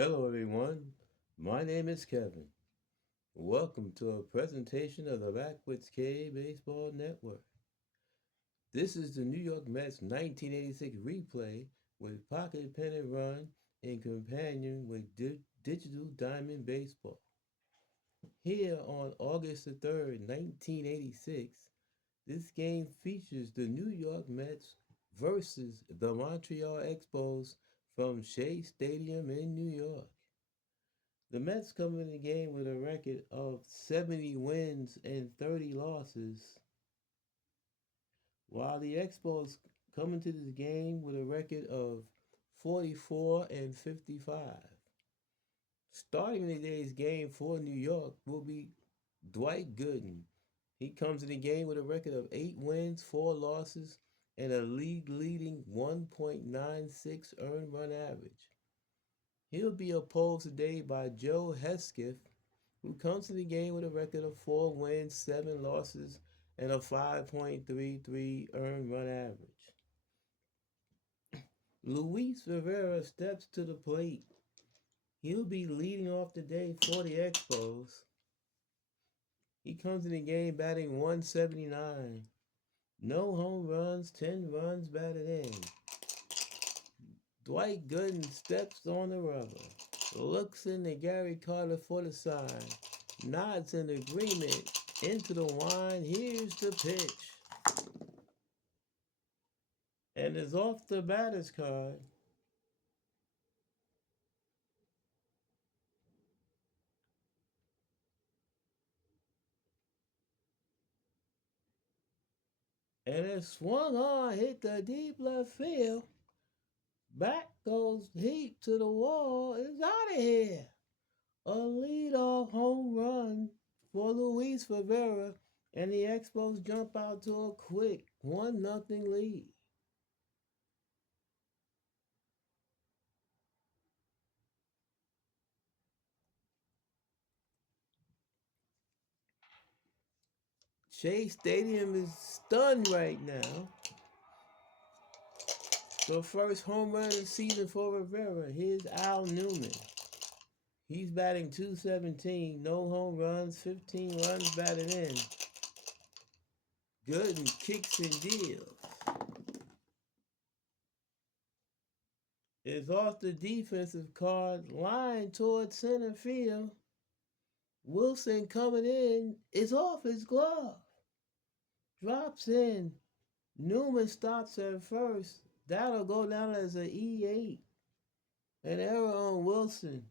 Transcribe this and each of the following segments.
Hello, everyone. My name is Kevin. Welcome to a presentation of the Backwoods K Baseball Network. This is the New York Mets 1986 replay with Pocket Pennant Run in companion with Digital Diamond Baseball. Here on August the 3rd, 1986, this game features the New York Mets versus the Montreal Expos from Shea Stadium in New York. The Mets come in the game with a record of 70 wins and 30 losses, while the Expos come into this game with a record of 44 and 55. Starting today's game for New York will be Dwight Gooden. He comes in the game with a record of 8 wins, 4 losses, and a league leading 1.96 earned run average. He'll be opposed today by Joe Hesketh, who comes to the game with a record of 4 wins, 7 losses, and a 5.33 earned run average. Luis Rivera steps to the plate. He'll be leading off the day for the Expos. He comes in the game batting 179. No home runs, 10 runs batted in. Dwight Gooden steps on the rubber, looks into Gary Carter for the sign, nods in agreement, into the line. Here's the pitch. And is off the batter's card. And it swung on, hit the deep left field. Back goes Heat to the wall. It's out of here. A leadoff home run for Luis Rivera. And the Expos jump out to a quick 1-0 lead. Shea Stadium is stunned right now. The first home run of the season for Rivera. Here's Al Newman. He's batting 217, no home runs, 15 runs batted in. Gooden kicks and deals. Is off the defensive card, line towards center field. Wilson coming in, is off his glove. Drops in. Newman stops at first. That'll go down as an E8. An error on Wilson.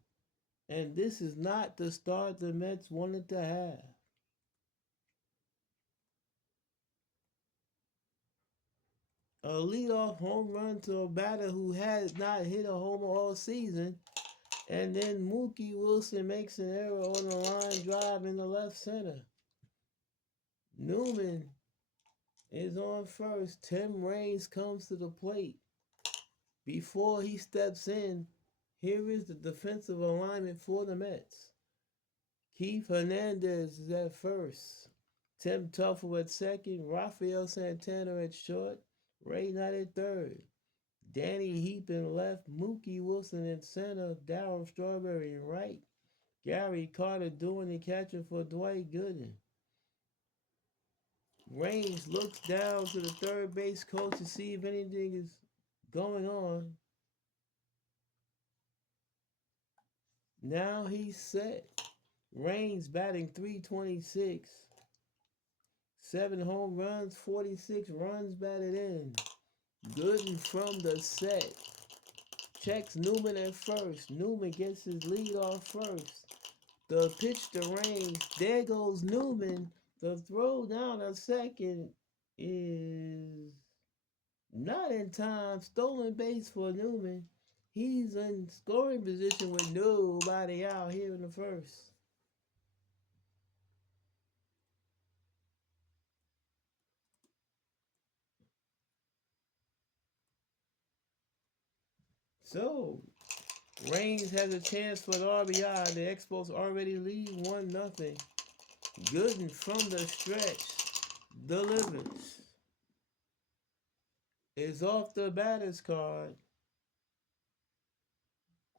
And this is not the start the Mets wanted to have. A leadoff home run to a batter who has not hit a homer all season. And then Mookie Wilson makes an error on the line drive in the left center. Newman is on first. Tim Raines comes to the plate. Before he steps in, here is the defensive alignment for the Mets. Keith Hernandez is at first. Tim Tuffle at second. Rafael Santana at short. Ray Knight at third. Danny Heap in left. Mookie Wilson in center. Darryl Strawberry in right. Gary Carter doing the catching for Dwight Gooden. Raines looks down to the third base coach to see if anything is going on. Now he's set. Raines batting 326. 7 home runs, 46 runs batted in. Gooden from the set. Checks Newman at first. Newman gets his lead off first. The pitch to Raines. There goes Newman. The throw down a second is not in time. Stolen base for Newman. He's in scoring position with nobody out here in the first. So, Raines has a chance for the RBI. The Expos already lead 1-0. Gooden from the stretch delivers. Is off the batter's card.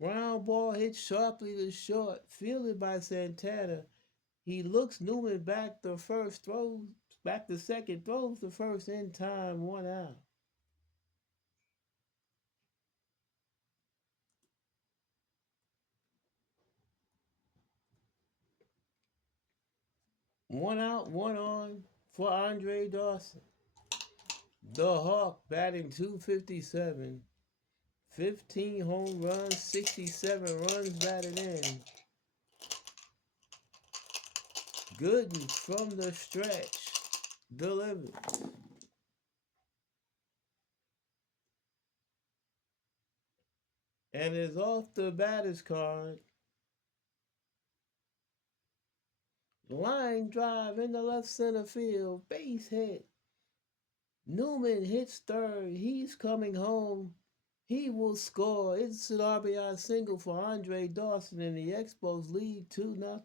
Ground ball hit sharply to short, fielded by Santana. He looks Newman back the first, throws back the second, throws the first in time, 1 out. One out, one on for Andre Dawson. The Hawk batting 257. 15 home runs, 67 runs batted in. Gooden from the stretch delivered. And is off the batter's card. Line drive in the left center field, base hit. Newman hits third. He's coming home. He will score. It's an RBI single for Andre Dawson, and the Expos lead 2-0.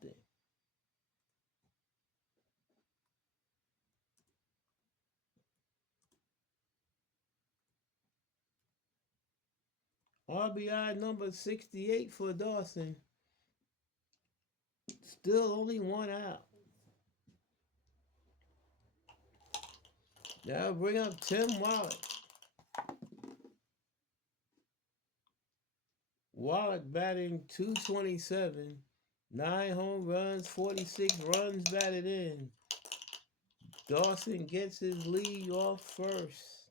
RBI number 68 for Dawson. Still only 1 out. Now bring up Tim Wallach. Wallach batting 227. 9 home runs, 46 runs batted in. Dawson gets his lead off first.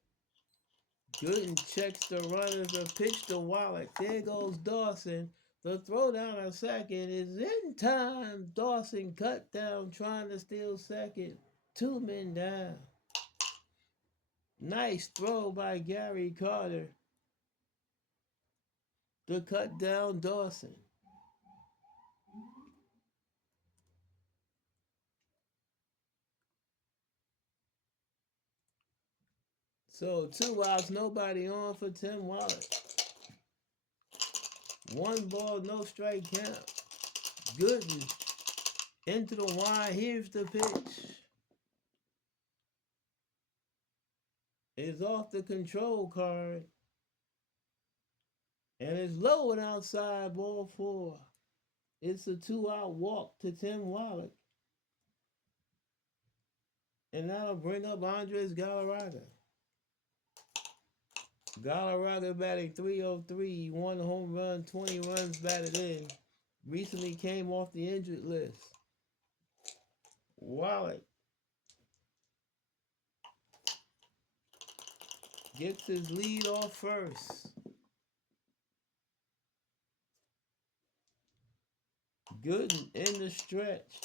Gooden checks the runners, the pitch to Wallach. There goes Dawson. The throw down a second is in time. Dawson cut down trying to steal second. 2 men down. Nice throw by Gary Carter to cut down Dawson. So 2 outs, nobody on for Tim Wallach. 1 ball, no strike count. Gooden into the wide. Here's the pitch. It's off the control card. And it's low and outside, ball 4. It's a 2-out walk to Tim Wallach. And that'll bring up Andres Galarraga. Galarraga batting 303, 1 home run, 20 runs batted in. Recently came off the injured list. Wallach gets his lead off first. Gooden in the stretch.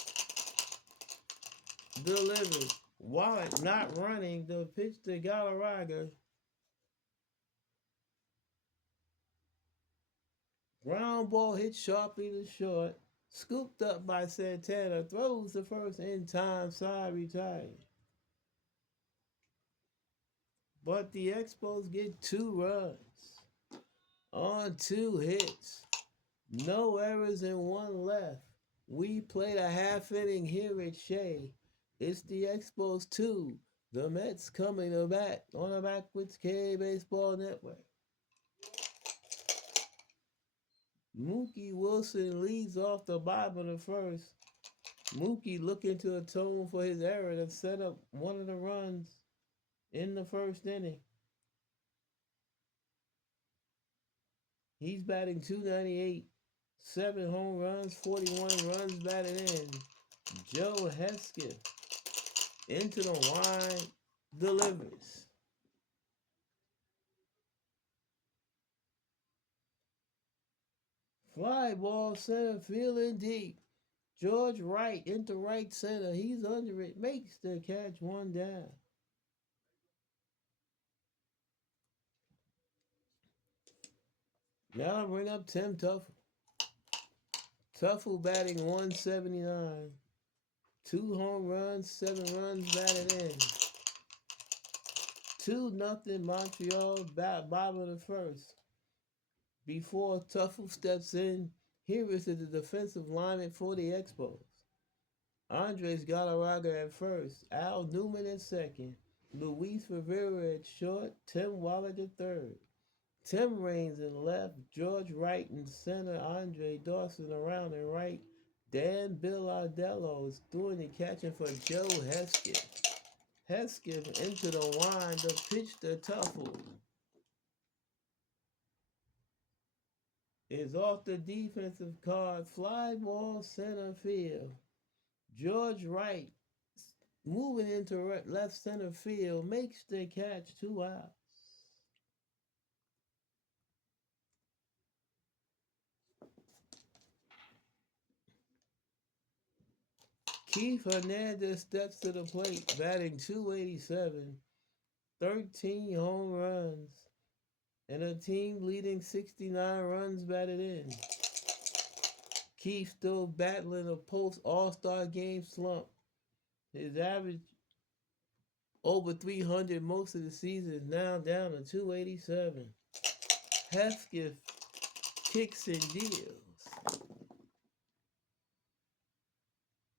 Delivered. Wallach not running. The pitch to Galarraga. Ground ball hit sharply to short. Scooped up by Santana. Throws the first in time. Side retired. But the Expos get 2 runs on 2 hits. No errors and 1 left. We played a half inning here at Shea. It's the Expos 2. The Mets coming to bat on the Backwoods K Baseball Network. Mookie Wilson leads off the bottom of the first. Mookie looking to atone for his error to set up one of the runs in the first inning. He's batting 298. 7 home runs, 41 runs batted in. Joe Hesketh into the line, delivers. Fly ball center, fielding deep. George Wright into right center. He's under it, makes the catch, 1 down. Now I'll bring up Tim Tuffle. Tuffle batting 179. 2 home runs, 7 runs batted in. 2-0 Montreal, bottom of the first. Before Tuffle steps in, here is the defensive lineman for the Expos. Andres Galarraga at first, Al Newman at second, Luis Rivera at short, Tim Wallach at third. Tim Raines in left, George Wright in center, Andre Dawson around and right. Dan Bilardello is doing the catching for Joe Hesketh. Hesketh into the wind, the pitch to Tuffle. Is off the defensive card, fly ball center field. George Wright moving into left center field makes the catch, 2 outs. Keith Hernandez steps to the plate, batting .287, 13 home runs, and a team leading 69 runs batted in. Keith still battling a post All-Star game slump. His average over 300 most of the season is now down to .287. Hesketh kicks and deals.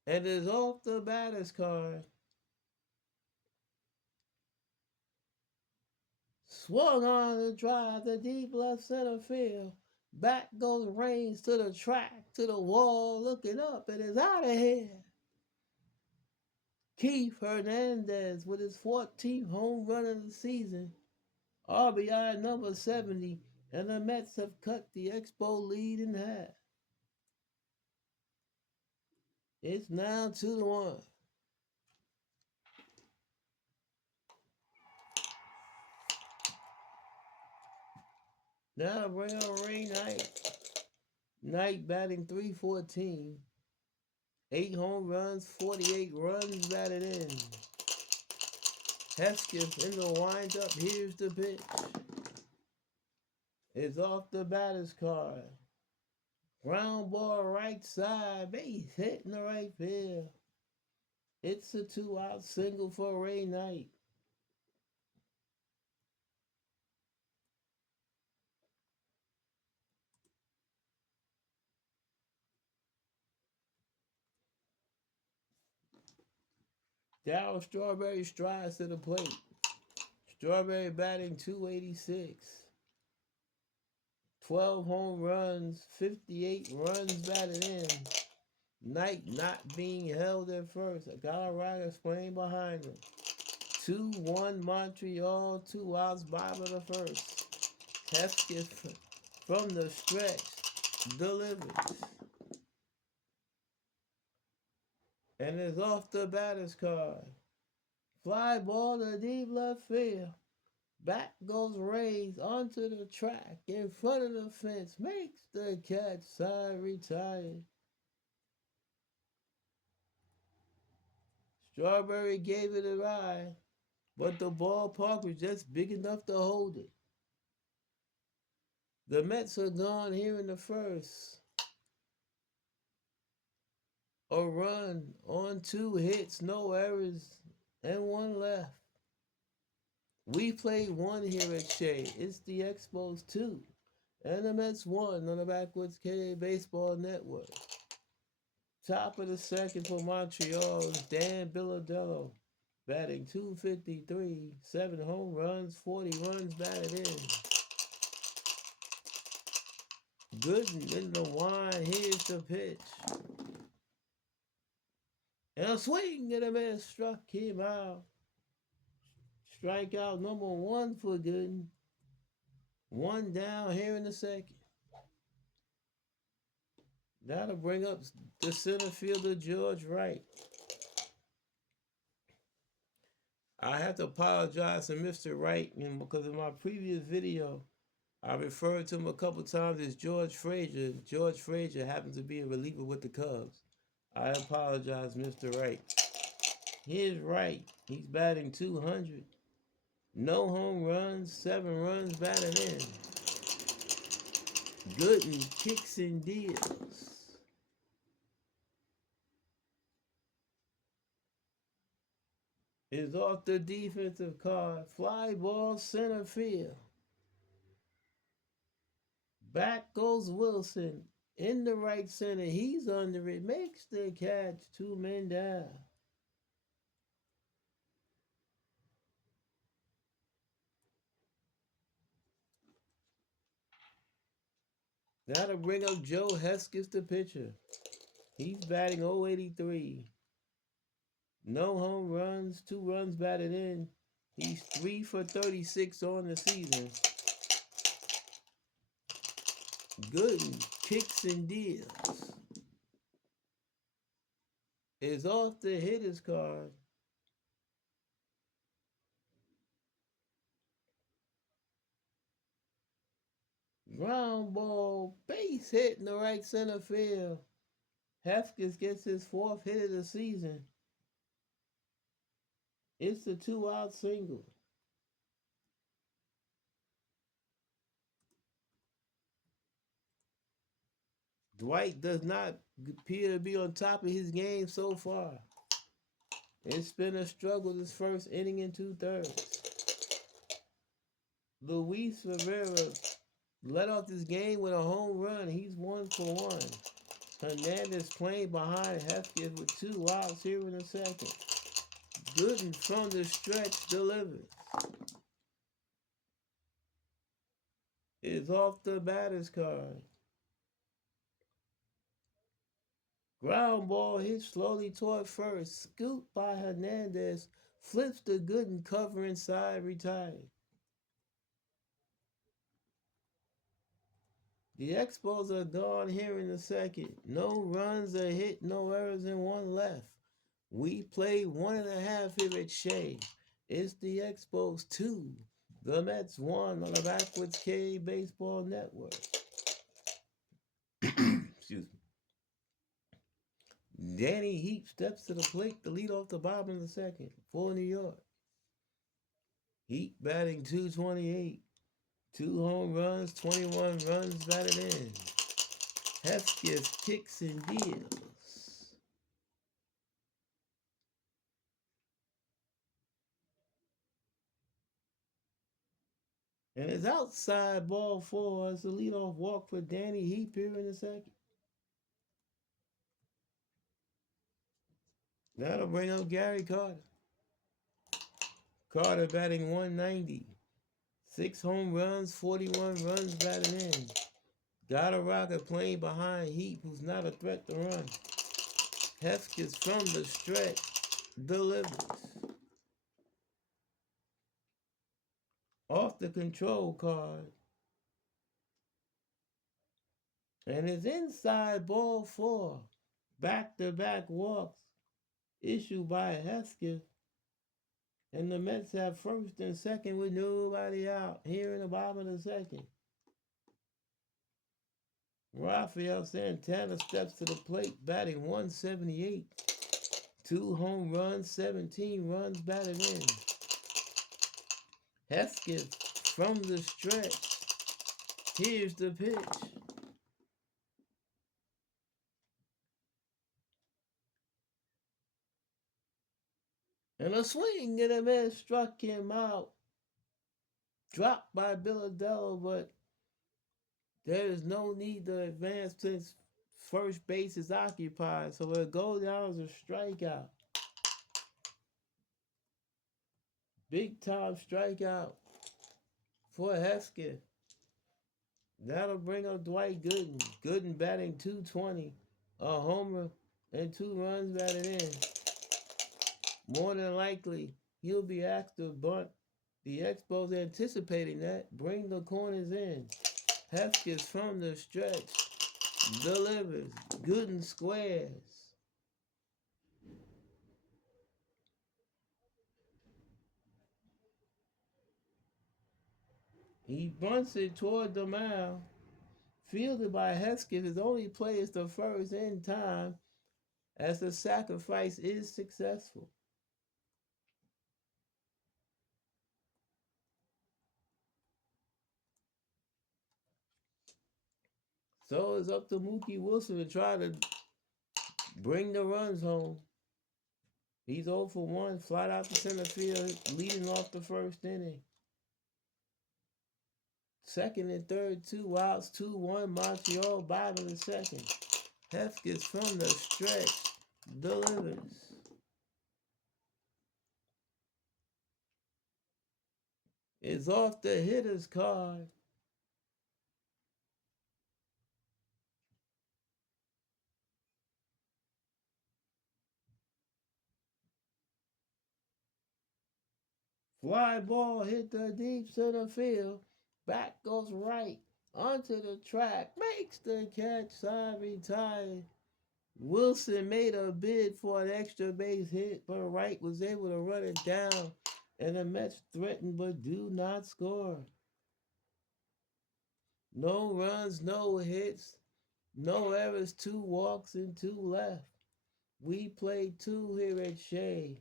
And is off the batter's card. Swung on the drive to deep left center field. Back goes Raines to the track, to the wall, looking up, and is out of here. Keith Hernandez with his 14th home run of the season. RBI number 70, and the Mets have cut the Expos lead in half. It's now 2-1. Now bring on Ray Knight. Knight batting .314. 8 home runs, 48 runs batted in. Hesketh in the windup. Here's the pitch. It's off the batter's card. Ground ball right side. Base hit in the right field. It's a 2-out single for Ray Knight. Darryl Strawberry strides to the plate. Strawberry batting .286. 12 home runs, 58 runs batted in. Knight not being held at first. Galarraga's playing behind him. 2-1 Montreal, 2 outs, bottom of the first. Hesketh from the stretch delivers. And is off the batter's card. Fly ball to deep left field. Back goes Raines onto the track in front of the fence. Makes the catch, side retired. Strawberry gave it a ride, but the ballpark was just big enough to hold it. The Mets are gone here in the first. A run on 2 hits, no errors, and 1 left. We played 1 here at Shea. It's the Expos 2. And the Mets 1 on the Backwoods K Baseball Network. Top of the second for Montreal is Dan Bilardello, batting .253, 7 home runs, 40 runs batted in. Gooden in the wind. Here's the pitch. And a swing and a miss, struck him out. Strikeout number 1 for Gooden. 1 down here in the second. That'll bring up the center fielder, George Wright. I have to apologize to Mr. Wright because in my previous video, I referred to him a couple times as George Frazier. George Frazier happens to be a reliever with the Cubs. I apologize, Mr. Wright. Here's Wright. He's batting .200. No home runs, 7 runs batted in. Gooden kicks and deals. Is off the defensive card. Fly ball center field. Back goes Wilson. In the right center. He's under it. Makes the catch. 2 men down. That'll bring up Joe Hesketh, the pitcher. He's batting 083. No home runs, 2 runs batted in. He's 3 for 36 on the season. Gooden kicks and deals. Is off the hitter's card. Ground ball, base hit in the right center field. Hesketh gets his 4th hit of the season. It's a 2-out single. Dwight does not appear to be on top of his game so far. It's been a struggle this first inning and 2/3. Luis Rivera led off this game with a home run. He's 1 for 1. Hernandez playing behind Hesketh with 2 outs here in the second. Gooden from the stretch delivers. Is off the batter's card. Ground ball hit slowly toward first. Scooped by Hernandez. Flips to Gooden, cover inside, retired. The Expos are gone here in the second. No runs are hit, no errors, and 1 left. We played 1.5 here at Shea. It's the Expos 2. The Mets 1 on the Backwards K Baseball Network. Excuse me. Danny Heap steps to the plate to lead off the bottom of the second for New York. Heap batting .228. 2 home runs, 21 runs batted in. Hesketh kicks and deals. And it's outside ball 4 as the leadoff walk for Danny Heap here in the second. That'll bring up Gary Carter. Carter batting .190. 6 home runs, 41 runs batted in. Got a rocket playing behind Heap, who's not a threat to run. Hesketh from the stretch delivers. Off the control card. And it's inside ball 4. Back-to-back walks issued by Hesketh. And the Mets have first and second with nobody out here in the bottom of the second. Rafael Santana steps to the plate, batting .178. 2 home runs, 17 runs batted in. Hesketh from the stretch. Here's the pitch. And a swing and a miss struck him out. Dropped by Biladello, but there is no need to advance since first base is occupied. So it'll go down as a strikeout. Big time strikeout for Hesketh. That'll bring up Dwight Gooden. Gooden batting .220. A homer and 2 runs batted in. More than likely, he'll be asked to bunt. The Expos anticipating that. Bring the corners in. Hesketh from the stretch delivers. Gooden squares. He bunts it toward the mound. Fielded by Hesketh. His only play is the first in time as the sacrifice is successful. So it's up to Mookie Wilson to try to bring the runs home. He's 0 for 1, flat out to center field, leading off the first inning. Second and third, 2 outs, 2-1, Montreal, bottom of the second. Hesketh from the stretch delivers. It's off the hitter's card. Fly ball hit the deep center field. Back goes right onto the track. Makes the catch. Side retired. Wilson made a bid for an extra base hit, but Wright was able to run it down. And the Mets threatened but do not score. No runs, no hits, no errors, 2 walks and 2 left. We played 2 here at Shea.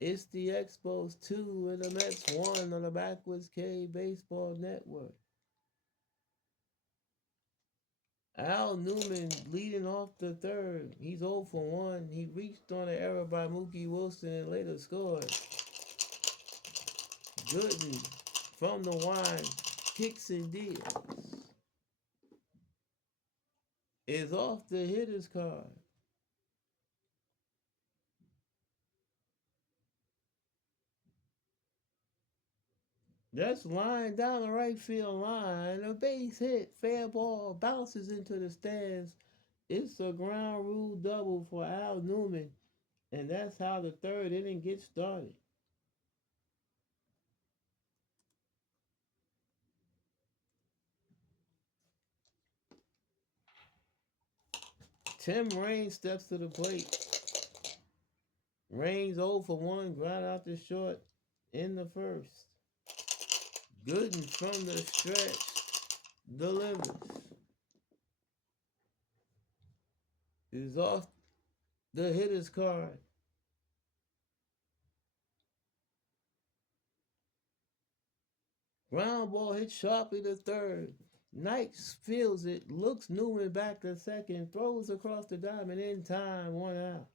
It's the Expos 2 and the Mets 1 on the Backwards K Baseball Network. Al Newman leading off the third. He's 0 for 1. He reached on an error by Mookie Wilson and later scored. Gooden from the wine kicks and deals. Is off the hitter's card. That's line down the right field line. A base hit. Fair ball bounces into the stands. It's a ground rule double for Al Newman. And that's how the third inning gets started. Tim Raines steps to the plate. Raines 0 for 1, ground out to short in the first. Gooden from the stretch delivers. Is off the hitter's card. Ground ball hit sharply to third. Knight feels it, looks Newman back to second, throws across the diamond in time, 1 out.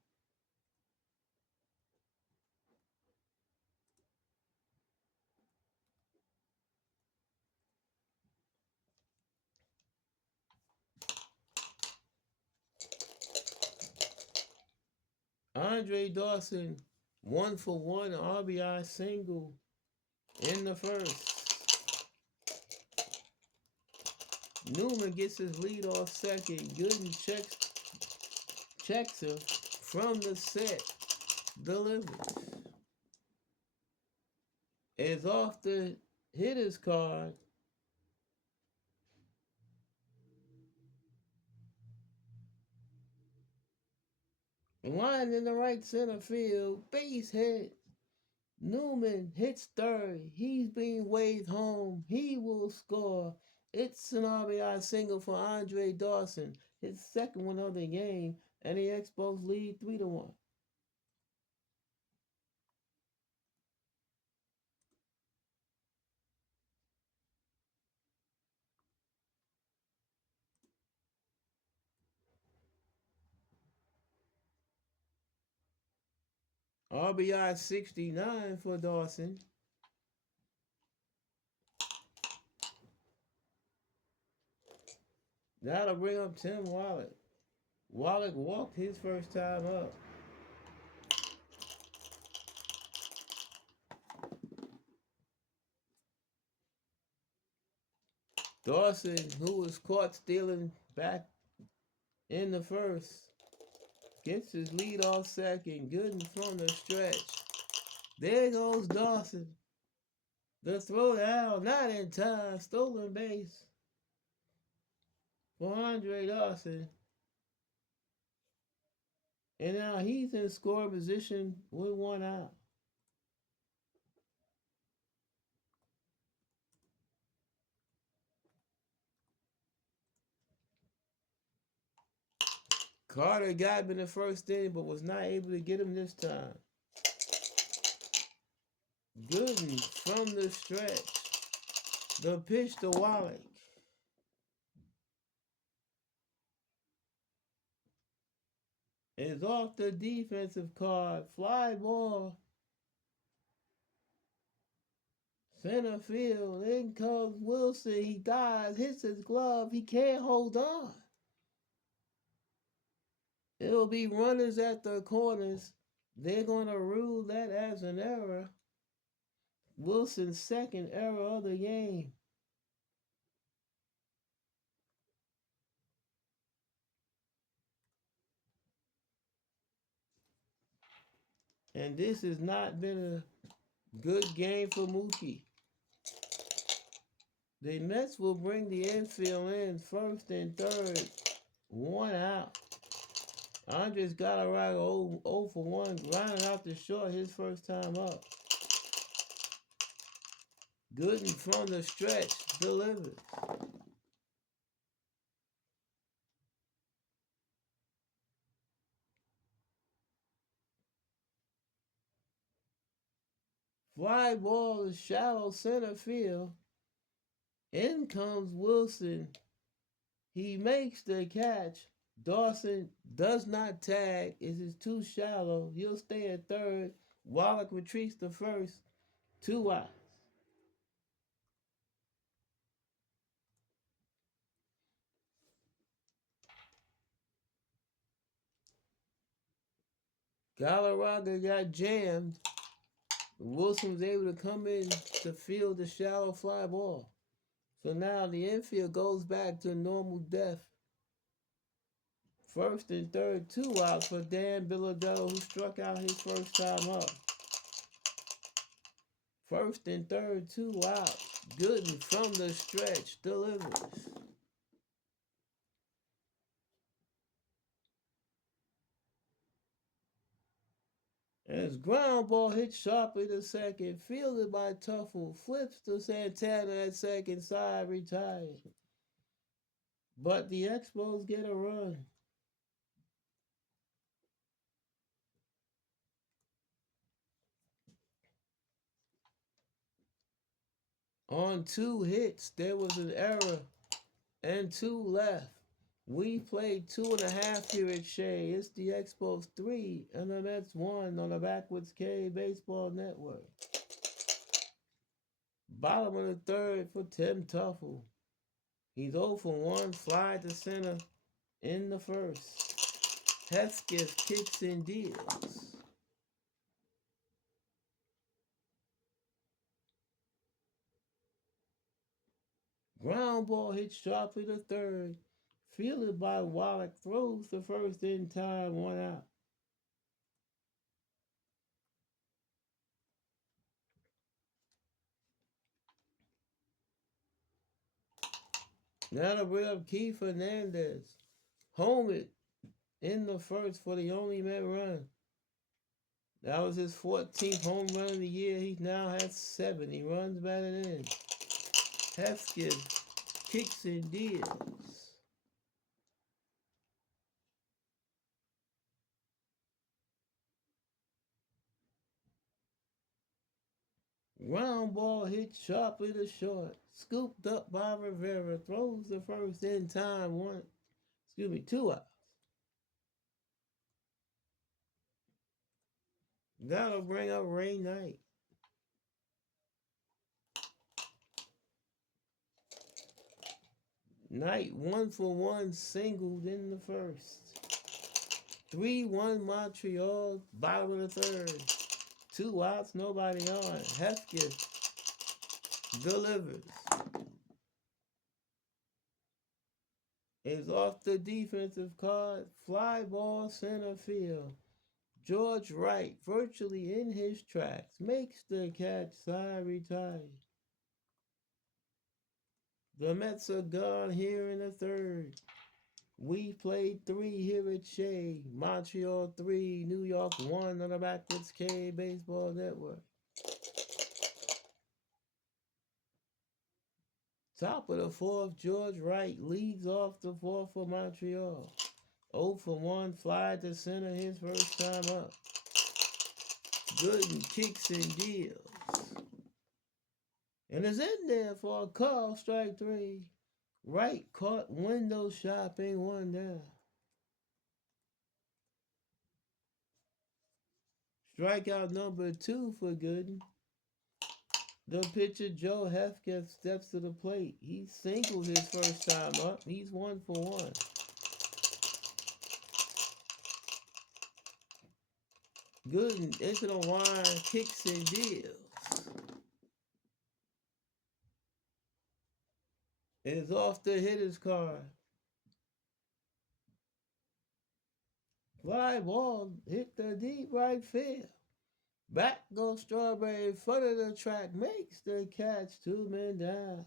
Andre Dawson, 1 for 1 RBI single in the first. Newman gets his lead off second. Gooden checks him from the set. Delivers. Is off the hitter's card. Line in the right center field. Base hit. Newman hits third. He's being waved home. He will score. It's an RBI single for Andre Dawson, his second one of the game, and the Expos lead 3 to 1. RBI 69 for Dawson. That'll bring up Tim Wallach. Wallach walked his first time up. Dawson, who was caught stealing back in the first, gets his lead off second. Gooden from the stretch. There goes Dawson. The throw down, not in time. Stolen base for Andre Dawson. And now he's in score position with 1 out. Carter got him in the first inning, but was not able to get him this time. Gooden from the stretch. The pitch to Wallach. Is off the defensive card. Fly ball. Center field. In comes Wilson. He dives, hits his glove. He can't hold on. It'll be runners at the corners. They're going to rule that as an error. Wilson's second error of the game. And this has not been Good game for Mookie. The Mets will bring the infield in first and third. One out. Andres Galarraga 0 for 1, grounded out to short his first time up. Gooden from the stretch delivers. Fly ball to shallow center field. In comes Wilson. He makes the catch. Dawson does not tag. It is too shallow. He'll stay at third. Wallach retreats to first. 2 outs. Galarraga got jammed. Wilson was able to come in to field the shallow fly ball. So now the infield goes back to normal depth. First and third, 2 outs for Dan Bilodello, who struck out his first time up. First and third, 2 outs. Gooden from the stretch delivers. As ground ball hit sharply to second, fielded by Tuffle, flips to Santana at second side, retired. But the Expos get a run. On 2 hits, there was an error and 2 left. We played 2.5 here at Shea. It's the Expos 3 and the Mets 1 on the Backwoods K Baseball Network. Bottom of the third for Tim Tuffle. He's 0 for 1, fly to center in the first. Hesketh kicks and deals. Ground ball hit sharply to third. Fielded by Wallach, throws the first in time, 1 out. Now to bring up Keith Hernandez. Home it in the first for the only Met run. That was his 14th home run of the year. He now has 7. He runs batted in. Hesketh kicks and deals. Ground ball hit sharply to short. Scooped up by Rivera. Throws the first in time. 2 outs. That'll bring up Ray Knight. Knight 1 for 1 singled in the first. 3-1 Montreal, bottom of the third. 2 outs, nobody on. Hesketh delivers. Is off the defensive card. Fly ball center field. George Wright, virtually in his tracks, makes the catch, side retired. The Mets are gone here in the third. We played 3 here at Shea. Montreal 3, New York 1 on the Backwoods K Baseball Network. Top of the fourth, George Wright leads off the fourth for Montreal. 0 for 1, fly to center his first time up. Gooden kicks and deals. And is in there for a call, strike 3. Wright caught window shopping, 1 down. Strikeout number 2 for Gooden. The pitcher Joe Hesketh steps to the plate. He singles his first time up. He's 1 for 1. Gooden into the line, kicks and deals. Is off the hitter's card. Fly ball hit the deep right field. Back goes Strawberry in front of the track, makes the catch, 2 men down.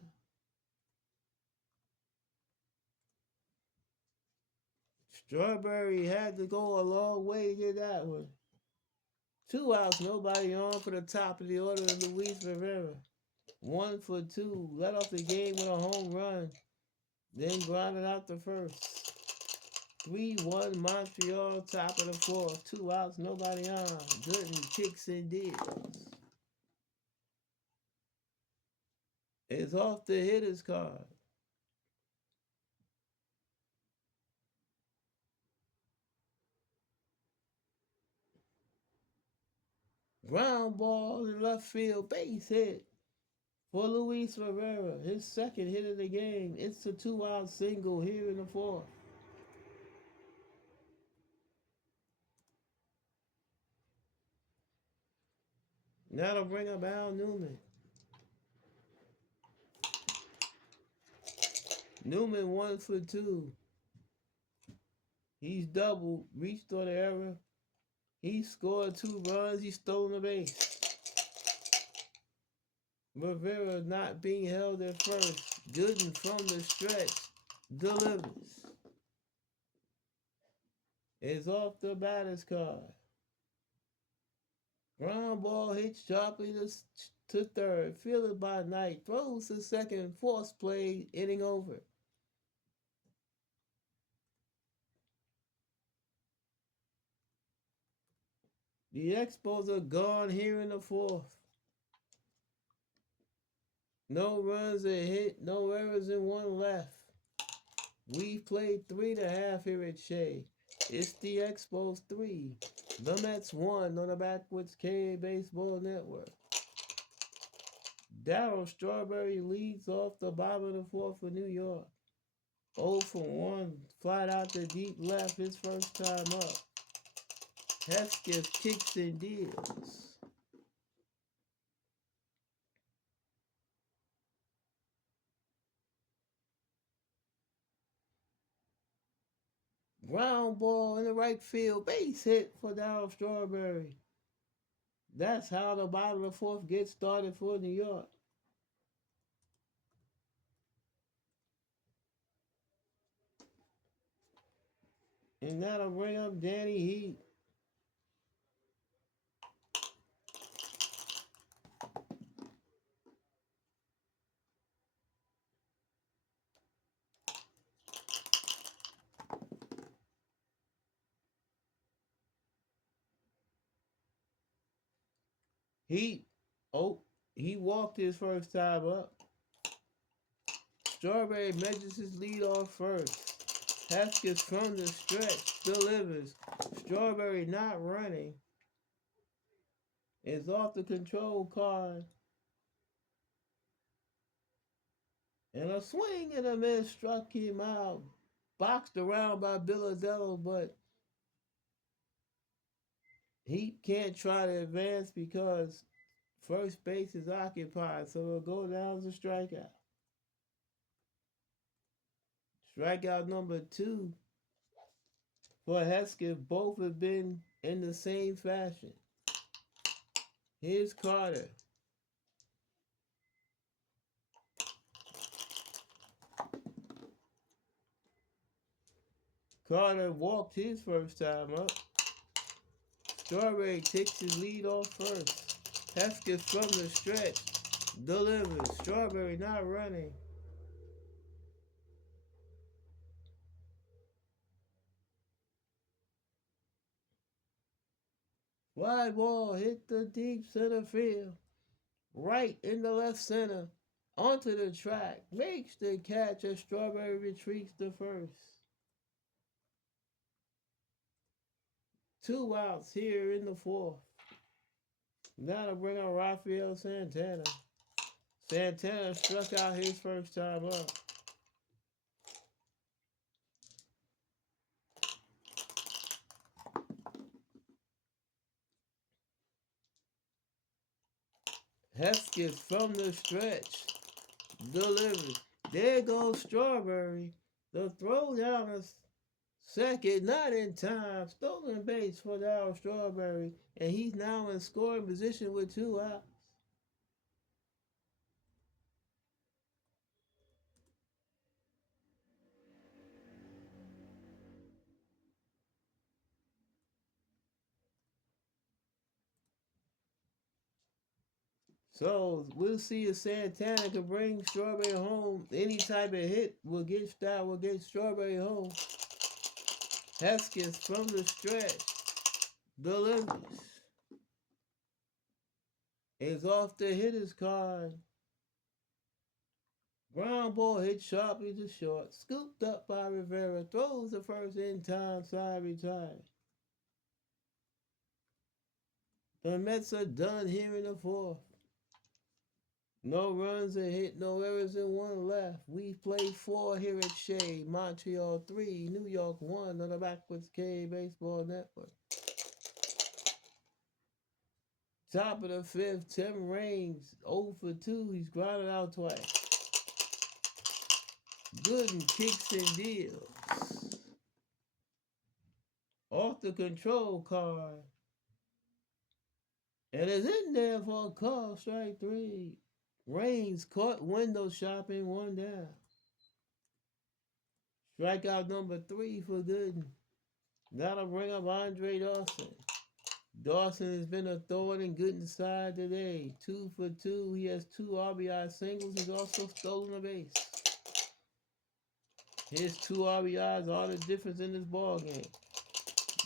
Strawberry had to go a long way to get that one. 2 outs, nobody on for the top of the order of Luis Rivera. 1 for 2, let off the game with a home run, then grounded out the first. 3-1 Montreal, top of the fourth. 2 outs, nobody on. Gooden kicks and deals. It's off the hitter's card. Ground ball in left field, base hit for Luis Rivera, his second hit of the game. It's a 2-out single here in the fourth. Now to bring up Al Newman. Newman 1 for 2. He's doubled, reached on the error. He scored 2 runs. He's stolen a base. Rivera not being held at first. Gooden from the stretch delivers. It's off the batter's card. Ground ball hits sharply to third. Fielded by Knight. Throws to second. Force play. Inning over. The Expos are gone here in the fourth. No runs are hit. No errors and 1 left. We've played 3.5 here at Shea. It's the Expos 3. The Mets 1 on the Backwoods K Baseball Network. Darryl Strawberry leads off the bottom of the fourth for New York. 0 for 1. Flied out to deep left his first time up. Hesketh kicks and deals. Ground ball in the right field. Base hit for Darryl Strawberry. That's how the bottom of the fourth gets started for New York. And that'll bring up Danny Heat. He walked his first time up. Strawberry measures his lead off first. Haskins from the stretch delivers. Strawberry not running. Is off the control card. And a swing and a miss struck him out. Boxed around by Billadello, but he can't try to advance because first base is occupied, so it'll go down as a strikeout. Strikeout number 2 for Hesketh. Both have been in the same fashion. Here's Carter. Carter walked his first time up. Strawberry takes his lead off first. Hesketh from the stretch delivers. Strawberry not running. Fly ball hit the deep center field. Right in the left center. Onto the track. Makes the catch as Strawberry retreats to first. 2 outs here in the fourth. Now to bring on Rafael Santana. Santana struck out his first time up. Hesketh from the stretch delivers. There goes Strawberry. The throw down is Second, not in time. Stolen base for Darryl Strawberry, and he's now in scoring position with 2 outs. So we'll see if Santana can bring Strawberry home. Any type of hit will get Strawberry home. Hesketh from the stretch delivers. Is off the hitter's card. Ground ball hit sharply to short. Scooped up by Rivera. Throws the first in time. Side retired. The Mets are done here in the fourth. No runs are hit, no errors, and 1 left. We've played 4 here at Shea. Montreal 3, New York 1 on the Backwards K Baseball Network. Top of the 5th, Tim Raines 0 for 2. He's grounded out twice. Gooden kicks and deals. Off the control card. And is in there for a call, strike 3. Raines caught window shopping, 1 down. Strikeout number 3 for Gooden. That'll bring up Andre Dawson. Dawson has been a thorn in Gooden's side today. 2 for 2. He has 2 RBI singles. He's also stolen a base. His 2 RBIs are the difference in this ball game.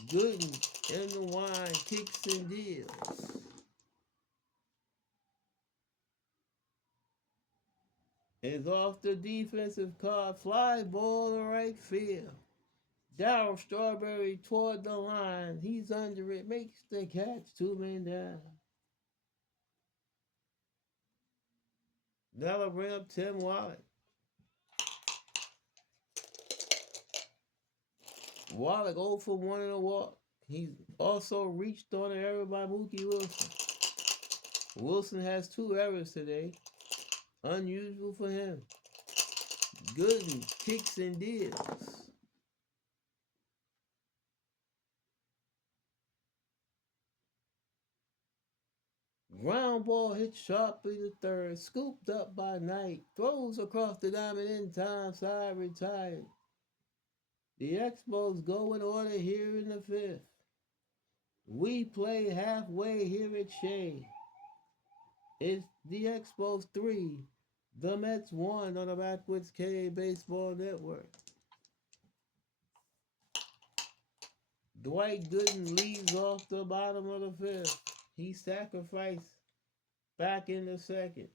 Gooden in the wine, kicks and deals. Is off the defensive card. Fly ball to right field. Darryl Strawberry toward the line. He's under it. Makes the catch. 2 men down. That'll bring up Tim Wallach. Wallach 0 for 1 in a walk. He's also reached on an error by Mookie Wilson. Wilson has 2 errors today. Unusual for him. Gooden kicks and deals. Ground ball hit sharply to third. Scooped up by Knight. Throws across the diamond in time. Side retired. The Expos go in order here in the 5th. We play halfway here at Shea. It's the Expos 3, the Mets 1 on the Backwards K Baseball Network. Dwight Gooden leads off the bottom of the 5th. He sacrificed back in the 2nd.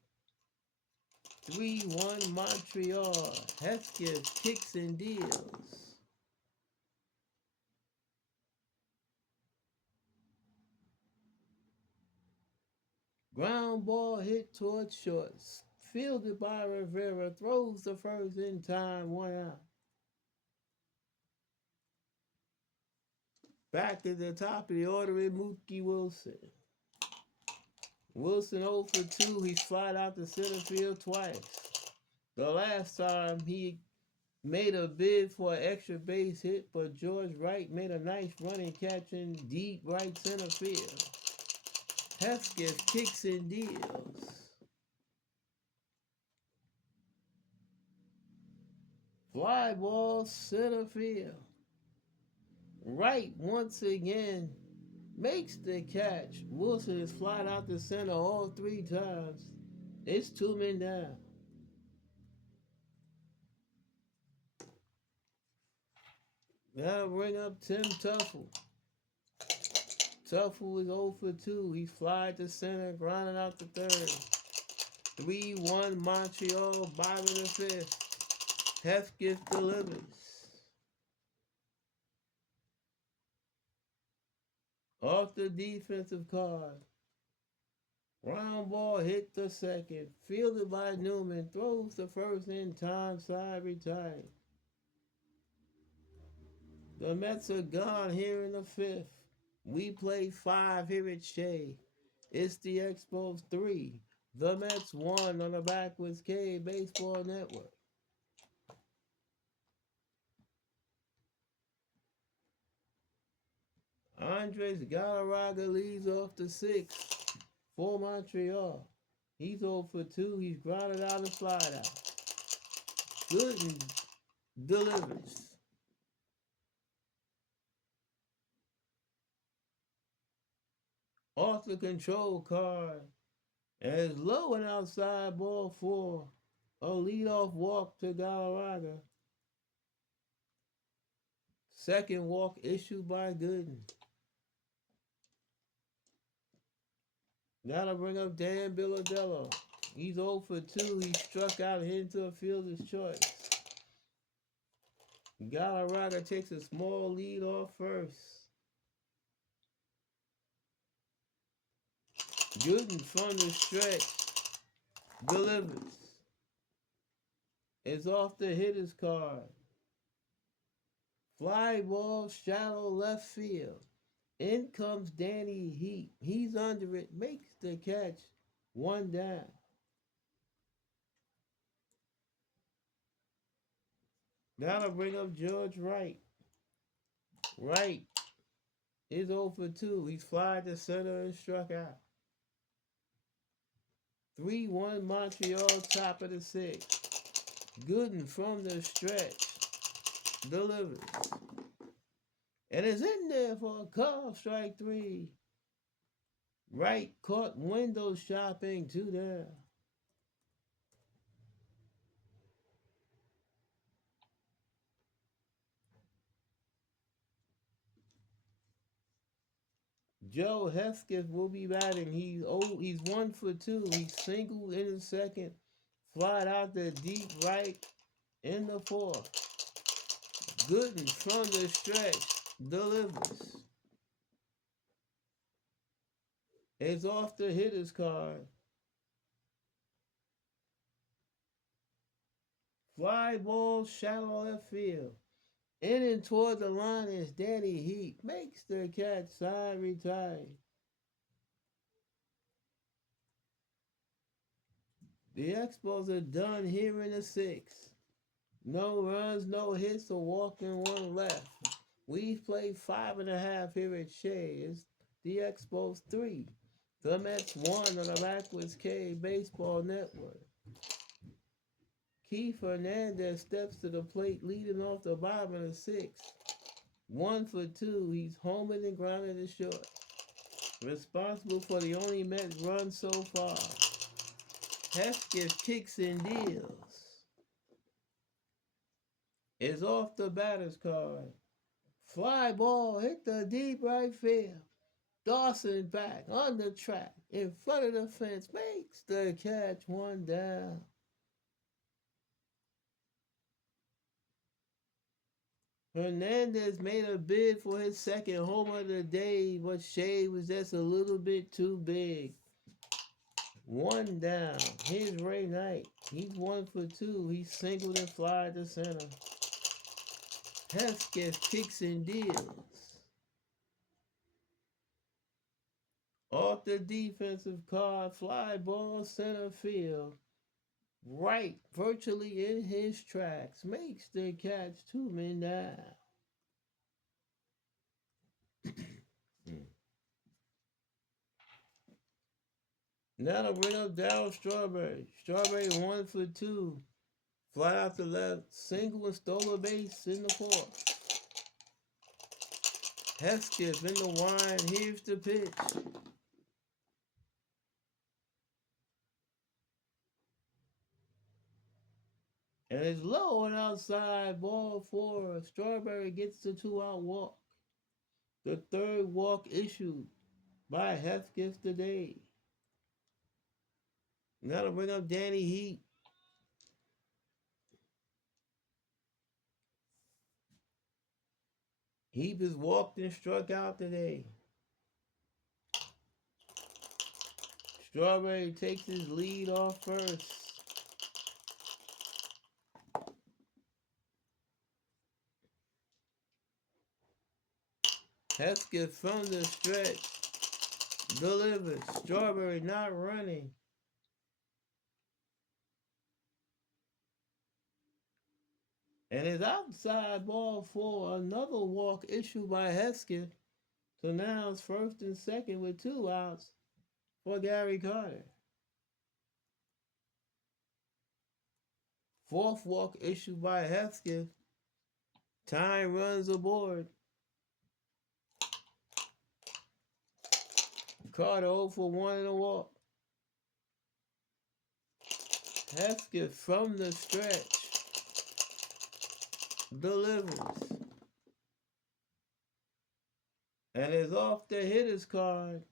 3-1 Montreal. Hesketh kicks and deals. Ground ball hit towards short. Fielded by Rivera. Throws the first in time. 1 out. Back at the top of the order is Mookie Wilson. Wilson 0 for 2. He's flied out to center field twice. The last time he made a bid for an extra base hit, but George Wright made a nice running catch in deep right center field. Hesketh kicks and deals. Fly ball center field. Wright once again makes the catch. Wilson is flied out the center all 3 times. It's 2 men down. That'll bring up Tim Tuffle. Tuffle is 0 for 2. He flied to center, grounded out the 3rd. 3-1 Montreal, bottom of the 5th. Hesketh delivers. Off the defensive card. Ground ball hit the 2nd. Fielded by Newman. Throws the first in time. Side retired. The Mets are gone here in the 5th. We play 5 here at Shea. It's the Expos 3. The Mets 1 on the Backwards K Baseball Network. Andres Galarraga leads off the sixth for Montreal. He's 0 for 2. He's grounded out and flied out. Gooden delivers. Off the control card. And it's low and outside ball 4. A leadoff walk to Galarraga. Second walk issued by Gooden. Now to bring up Dan Billadello. He's 0 for 2. He struck out into a fielder's choice. Galarraga takes a small lead off first. Gooden from the stretch delivers. It's off the hitter's card. Fly ball, shallow left field. In comes Danny Heat. He's under it, makes the catch. 1 down. Now to bring up George Wright. Wright is 0 for 2. He's flied to center and struck out. 3-1 Montreal, top of the 6th. Gooden from the stretch delivers. And is in there for a call, strike 3. Wright caught window shopping, 2 down. Joe Hesketh will be batting. He's 1 for 2. He singled in the second, flied out the deep right in the 4th. Gooden from the stretch delivers. It's off the hitter's card. Fly ball, shallow left field. In and toward the line is Danny Heat. Makes the catch, side retired. The Expos are done here in the 6th. No runs, no hits, a walk and 1 left. We've played 5.5 here at Shea. It's the Expos 3. The Mets 1 on the Backwards K Baseball Network. Keith Hernandez steps to the plate, leading off the bottom of the 6th. 1 for 2. He's homing and grounded to short. Responsible for the only Mets run so far. Hesketh kicks and deals. Is off the batter's card. Fly ball hit the deep right field. Dawson back on the track in front of the fence, makes the catch, 1 down. Hernandez made a bid for his second home of the day, but Shea was just a little bit too big. 1 down. Here's Ray Knight. He's 1 for 2. He singled and flied to center. Hesketh kicks and deals. Off the defensive card, fly ball center field. Right, virtually in his tracks, makes the catch, 2 men down. Now to bring up Darryl Strawberry. Strawberry 1 for 2. Fly out the left, single and stole a base in the 4th. Hesketh in the wind, here's the pitch. And it's low and outside, ball 4. Strawberry gets the 2-out walk. The 3rd walk issued by Hesketh today. Now to bring up Danny Heat. Heap has walked and struck out today. Strawberry takes his lead off first. Hesketh from the stretch delivers. Strawberry not running. And it's outside ball 4. Another walk issued by Hesketh So now it's first and second with 2 outs for Gary Carter. Fourth walk issued by Hesketh. Time runs aboard. Carter 0 for 1 in a walk. Hesketh from the stretch delivers and is off the hitter's card.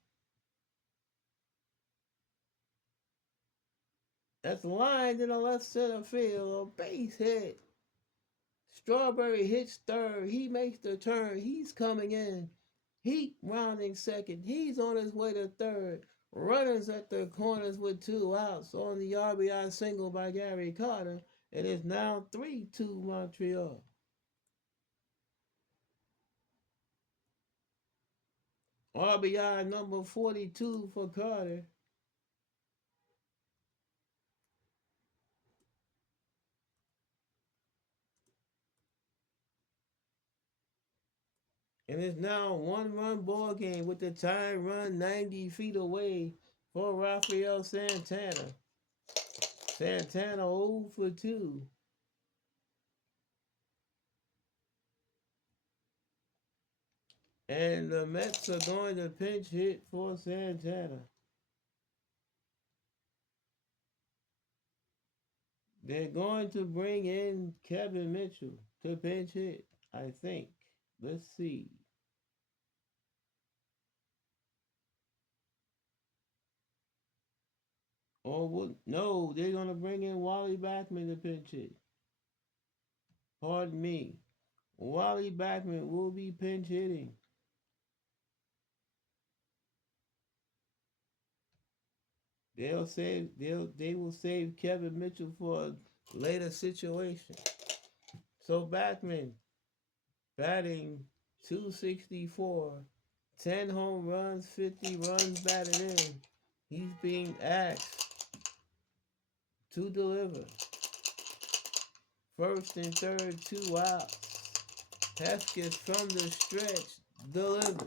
That's lined in the left center field. A base hit. Strawberry hits third. He makes the turn. He's coming in. Heat rounding second. He's on his way to third. Runners at the corners with 2 outs on the RBI single by Gary Carter. It is now 3-2 Montreal. RBI number 42 for Carter. And it's now a 1-run ball game with the time run 90 feet away for Rafael Santana. Santana 0 for 2. And the Mets are going to pinch hit for Santana. They're going to bring in Kevin Mitchell to pinch hit, I think. Let's see. No, they're going to bring in Wally Backman to pinch hit. Pardon me. Wally Backman will be pinch hitting. They will save Kevin Mitchell for a later situation. So Backman batting 264, 10 home runs, 50 runs batted in. He's being asked to deliver. First and third, 2 outs. Hesketh from the stretch delivers.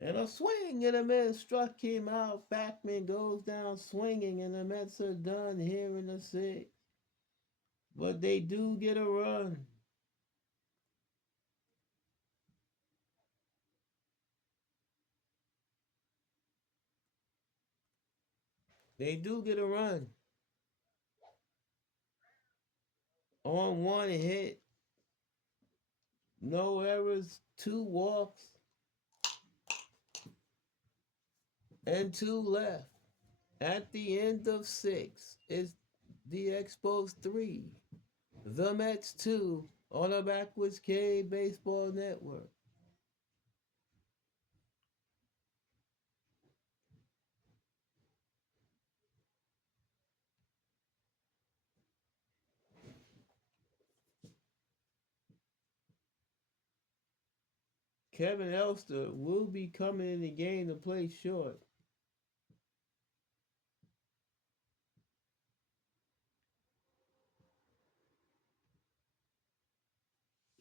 And a swing and a miss struck him out. Backman goes down swinging, and the Mets are done here in the 6th. But they do get a run. They do get a run. On 1 hit, no errors, 2 walks, and 2 left. At the end of 6 is the Expos 3, the Mets 2 on the Backwards K Baseball Network. Kevin Elster will be coming in the game to play short.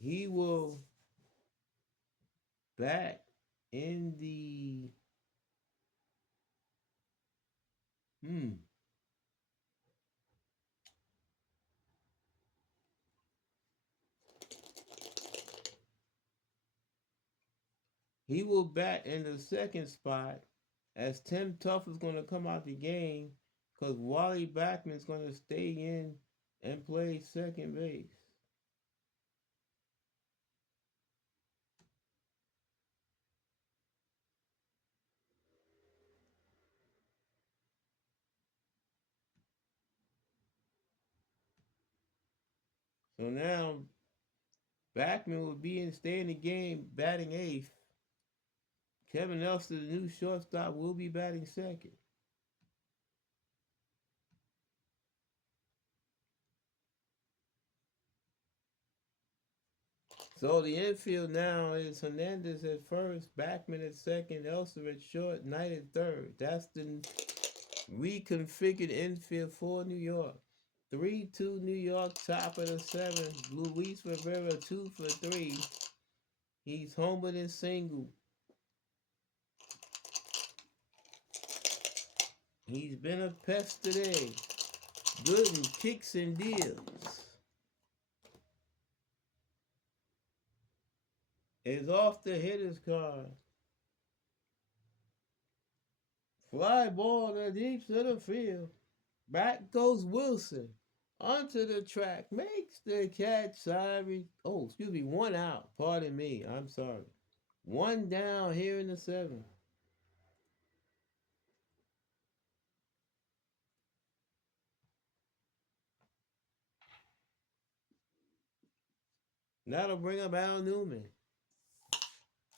He will bat in the he will bat in the second spot as Tim Tuff is going to come out the game because Wally Backman is going to stay in and play second base. So now Backman will stay in the game batting 8th. Kevin Elster, the new shortstop, will be batting second. So the infield now is Hernandez at first, Backman at second, Elster at short, Knight at third. That's the reconfigured infield for New York. 3-2 New York, top of the seventh. Luis Rivera 2 for 3. He's homered and single. He's been a pest today. Gooden kicks and deals. Is off the hitter's card. Fly ball to deep center field. Back goes Wilson. Onto the track. Makes the catch. Sorry. Oh, excuse me. 1 out. Pardon me. I'm sorry. 1 down here in the 7th. That'll bring up Al Newman.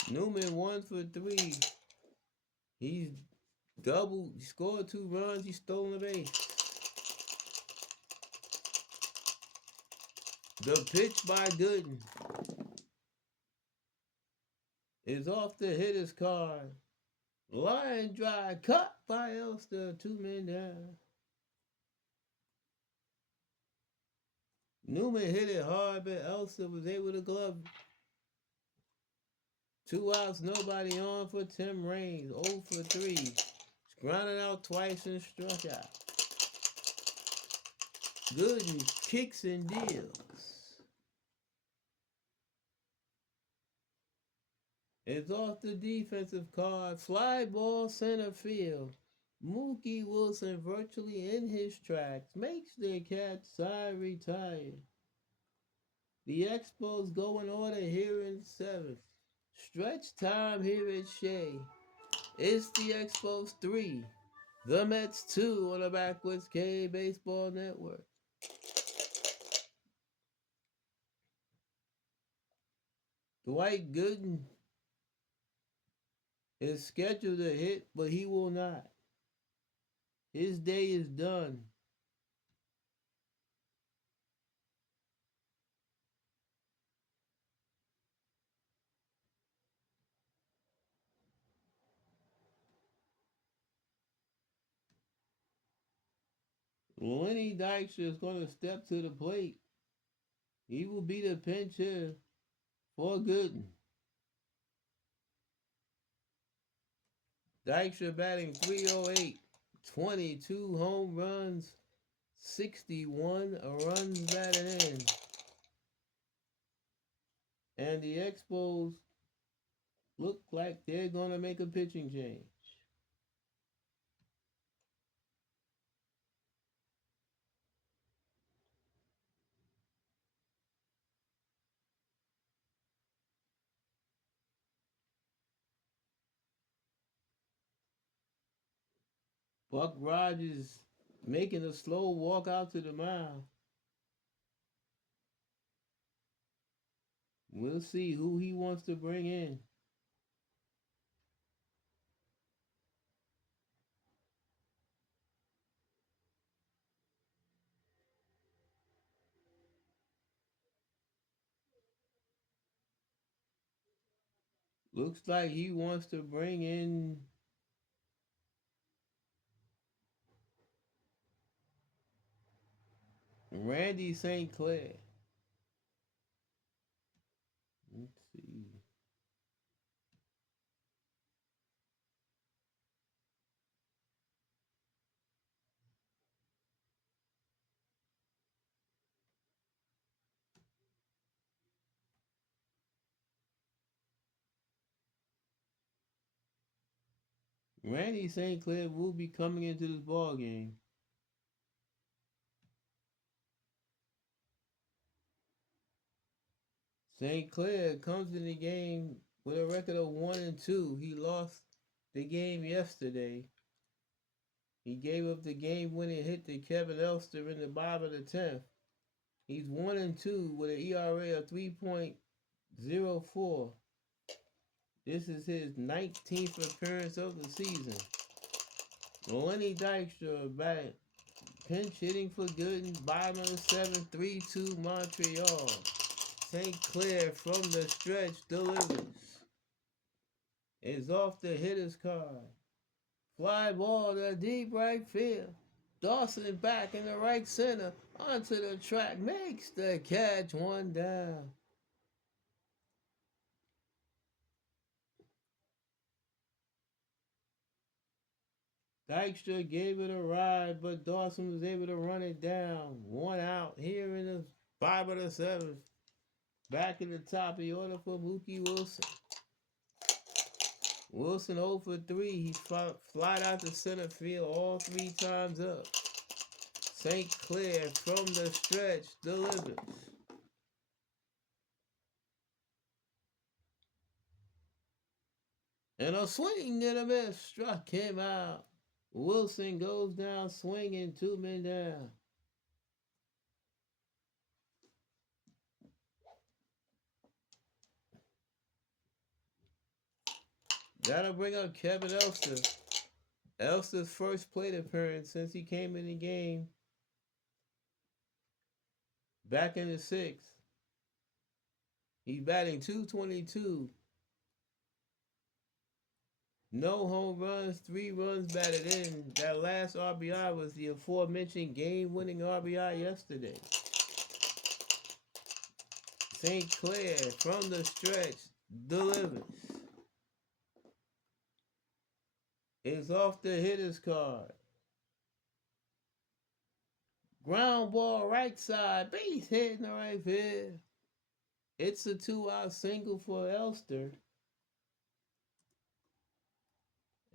Newman 1 for 3. He's doubled. He scored 2 runs. He's stolen a base. The pitch by Gooden is off the hitter's card. Line drive cut by Elster. 2 men down. Newman hit it hard, but Elster was able to glove it. 2 outs, nobody on for Tim Raines. 0 for 3. Grounded out twice and struck out. Gooden kicks and deals. It's off the defensive card. Fly ball center field. Mookie Wilson virtually in his tracks. Makes the catch. Side retired. The Expos go in order here in 7th. Stretch time here at Shea. It's the Expos 3. The Mets 2 on the Backwoods K Baseball Network. Dwight Gooden is scheduled to hit, but he will not. His day is done. Lenny Dykstra is going to step to the plate. He will be the pinch hitter for Gooden. Dykstra batting .308, 22 home runs, 61 runs batted in. And the Expos look like they're going to make a pitching change. Buck Rogers making a slow walk out to the mound. We'll see who he wants to bring in. Looks like he wants to bring in Randy St. Clair. Let's see. Randy St. Clair will be coming into this ball game. St. Clair comes in the game with a record of 1-2. He lost the game yesterday. He gave up the game-winning hit to Kevin Elster in the bottom of the 10th. He's 1-2 with an ERA of 3.04. This is his 19th appearance of the season. Lenny Dykstra back, pinch hitting for Gooden, bottom of the 7th, 3-2 Montreal. St. Clair from the stretch delivers. Is off the hitter's card. Fly ball to deep right field. Dawson back in the right center. Onto the track. Makes the catch. One down. Dykstra gave it a ride, but Dawson was able to run it down. One out here in the 5 of the 7th. Back in the top of the order for Mookie Wilson. Wilson 0 for 3. He flied out to center field all 3 times up. St. Clair from the stretch delivers. And a swing and a miss struck him out. Wilson goes down swinging, 2 men down. That'll bring up Kevin Elster. Elster's first plate appearance since he came in the game back in the 6th. He's batting .222. No home runs, 3 runs batted in. That last RBI was the aforementioned game-winning RBI yesterday. St. Clair from the stretch delivers. It's off the hitter's card. Ground ball right side, base hit in the right field. It's a 2-out single for Elster.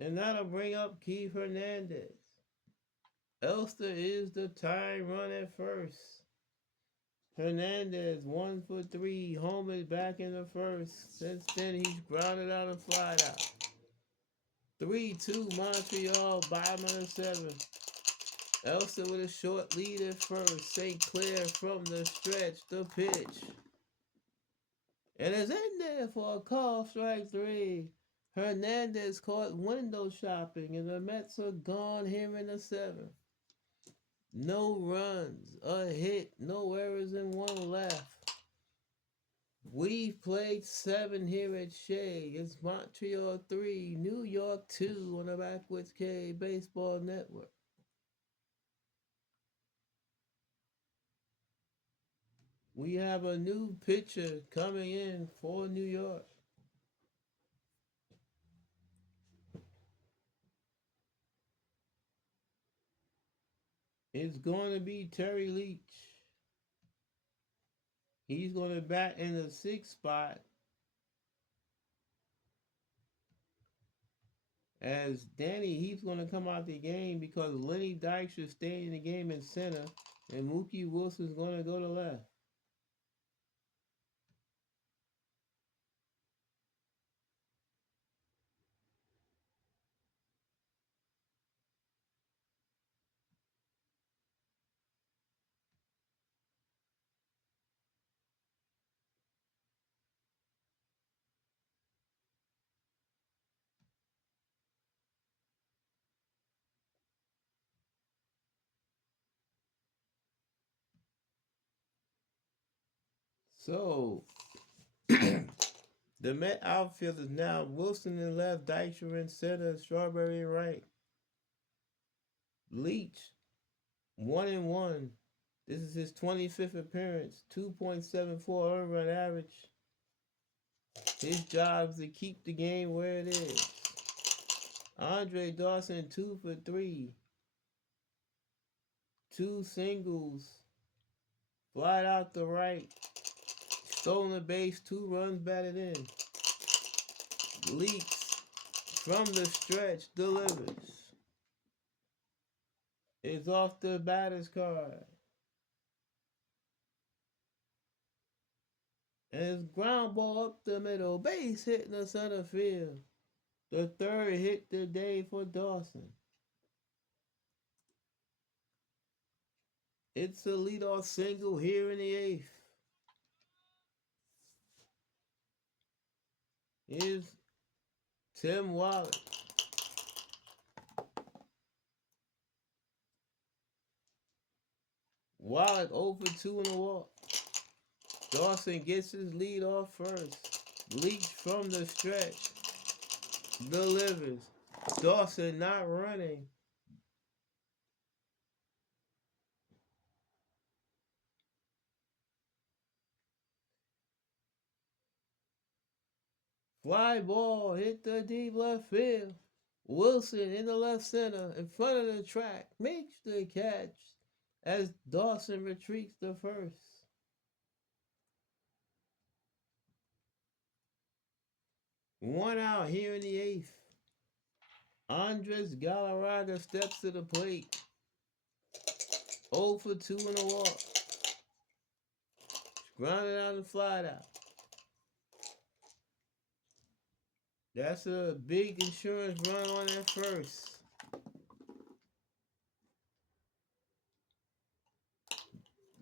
And that'll bring up Keith Hernandez. Elster is the tying run at first. Hernandez 1 for 3. Homer back in the first. Since then, he's grounded out and flied out. 3-2 Montreal, bottom of the 7th. Elster with a short lead at first. St. Clair from the stretch, the pitch. And it's in there for a call, strike 3. Hernandez caught window shopping, and the Mets are gone here in the 7th. No runs, a hit, no errors, and 1 left. We've played 7 here at Shea. It's Montreal 3, New York 2 on the Backwoods K Baseball Network. We have a new pitcher coming in for New York. It's going to be Terry Leach. He's going to bat in the 6th spot as Danny Heath's going to come out the game because Lenny Dykstra staying in the game in center and Mookie Wilson's going to go to left. So, the Met outfield is now Wilson in left, Dykstra in center, Strawberry in right. Leach, 1-1. This is his 25th appearance, 2.74 earned run average. His job is to keep the game where it is. Andre Dawson, 2 for 3. 2 singles. Flied out the right. Stolen a base, 2 runs batted in. Leaks from the stretch, delivers. It's off the batter's card. And it's ground ball up the middle, base hit in the center field. The 3rd hit the day for Dawson. It's a leadoff single here in the 8th. Here's Tim Wallach. Wallach 0 for 2 in the walk. Dawson gets his lead off first. Leach from the stretch. Delivers. Dawson not running. Fly ball hit the deep left field. Wilson in the left center in front of the track makes the catch as Dawson retreats to first. One out here in the eighth. Andres Galarraga steps to the plate. 0 for 2 in a walk. Grounded out and flied out. That's a big insurance run on that first.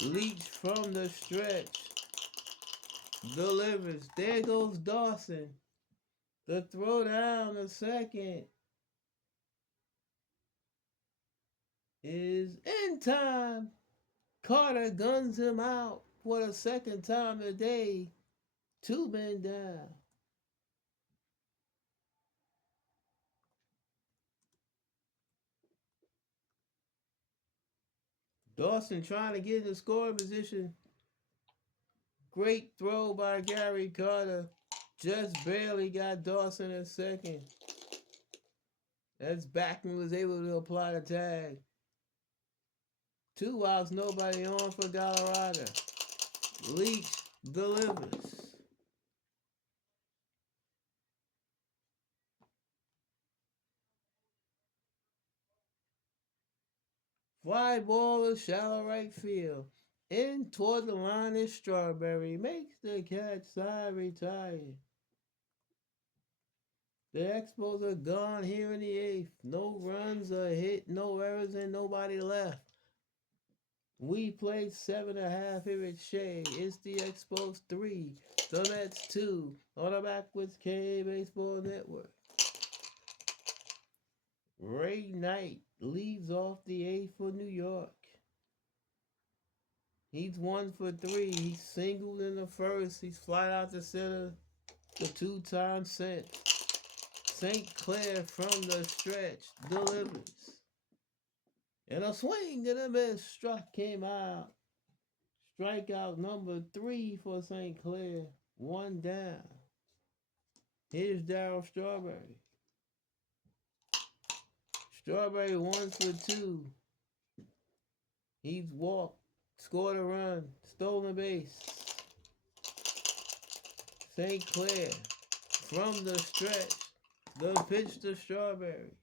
Leach from the stretch. Delivers. There goes Dawson. The throw down the second is in time. Carter guns him out for the second time today. 2 men down. Dawson trying to get in the scoring position. Great throw by Gary Carter. Just barely got Dawson at second. As Backman was able to apply the tag. 2 outs, nobody on for Galarraga. Leach delivers. Fly ball to shallow right field. In toward the line is Strawberry. Makes the catch, side retired. The Expos are gone here in the eighth. No runs, a hit, no errors, and nobody left. We played 7.5 here at Shea. It's the Expos 3, the Mets 2 on the Backwards K Baseball Network. Ray Knight leads off the eighth for New York. He's 1 for 3. He's singled in the first. He's flied out to center. The 2-time sent. St. Clair from the stretch delivers. And a swing and a miss. Struck came out. Strikeout number 3 for St. Clair. 1 down. Here's Darryl Strawberry. Strawberry 1 for 2. He's walked, scored a run, stolen a base. St. Clair from the stretch. The pitch to Strawberry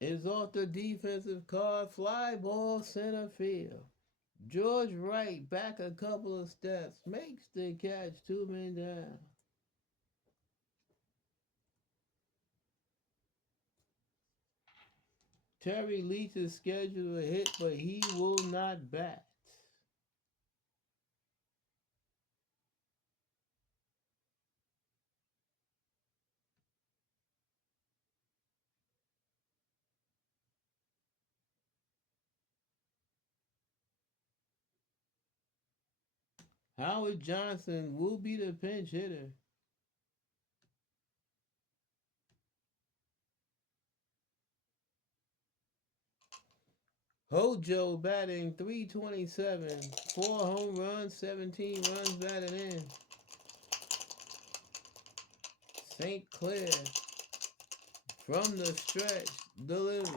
is off the defensive card. Fly ball center field. George Wright back a couple of steps. Makes the catch. 2 men down. Terry Leach is scheduled to hit, but he will not bat. Howard Johnson will be the pinch hitter. Hojo batting .327, 4 home runs, 17 runs batted in. St. Clair from the stretch delivers.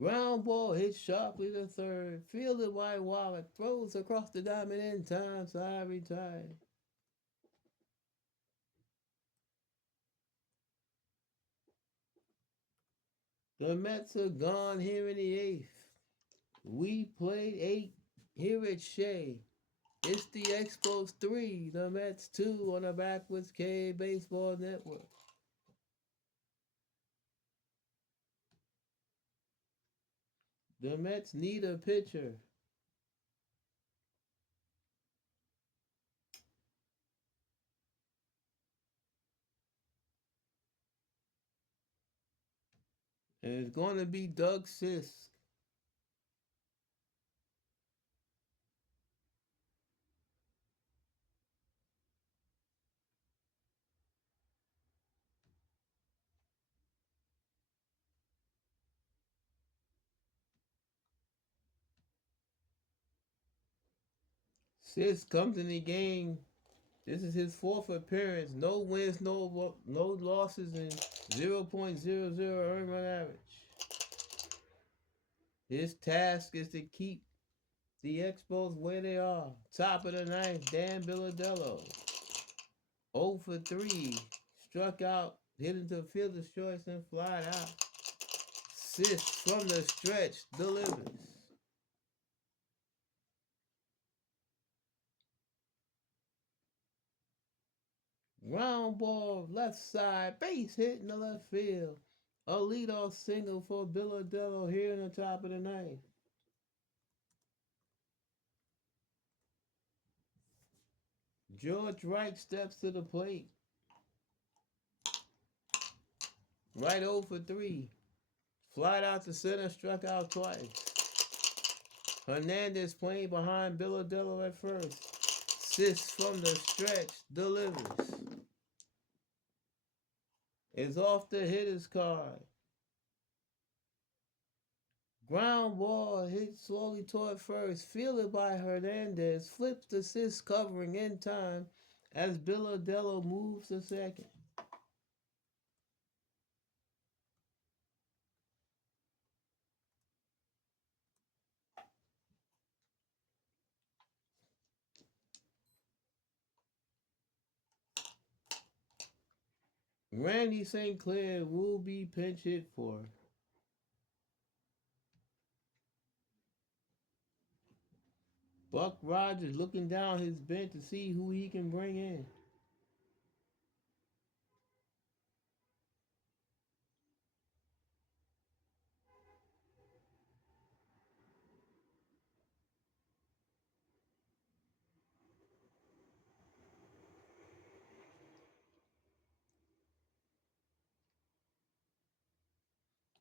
Ground ball hits sharply to third. Fielded by Wallach. Throws across the diamond in time. Side retired. The Mets are gone here in the eighth. We played 8 here at Shea. It's the Expos 3, the Mets 2 on the Backwards K Baseball Network. The Mets need a pitcher. And it's going to be Doug Sisk. Sis comes in the game. This is his fourth appearance. No wins, no losses, and 0.00 earned run average. His task is to keep the Expos where they are. Top of the ninth, Dan Billadello. 0 for 3. Struck out, hit into fielder's choice, and flied out. Sis from the stretch delivers. Ground ball, left side, base hit in the left field. A leadoff single for Billadello here in the top of the ninth. George Wright steps to the plate. Right 0 for 3. Flied out to center, struck out twice. Hernandez playing behind Billadello at first. Sis from the stretch delivers. Is off the hitter's card. Ground ball hit slowly toward first, fielded by Hernandez, flips to Sis covering in time as Billadello moves to second. Randy St. Clair will be pinch hit for. Buck Rogers looking down his bench to see who he can bring in.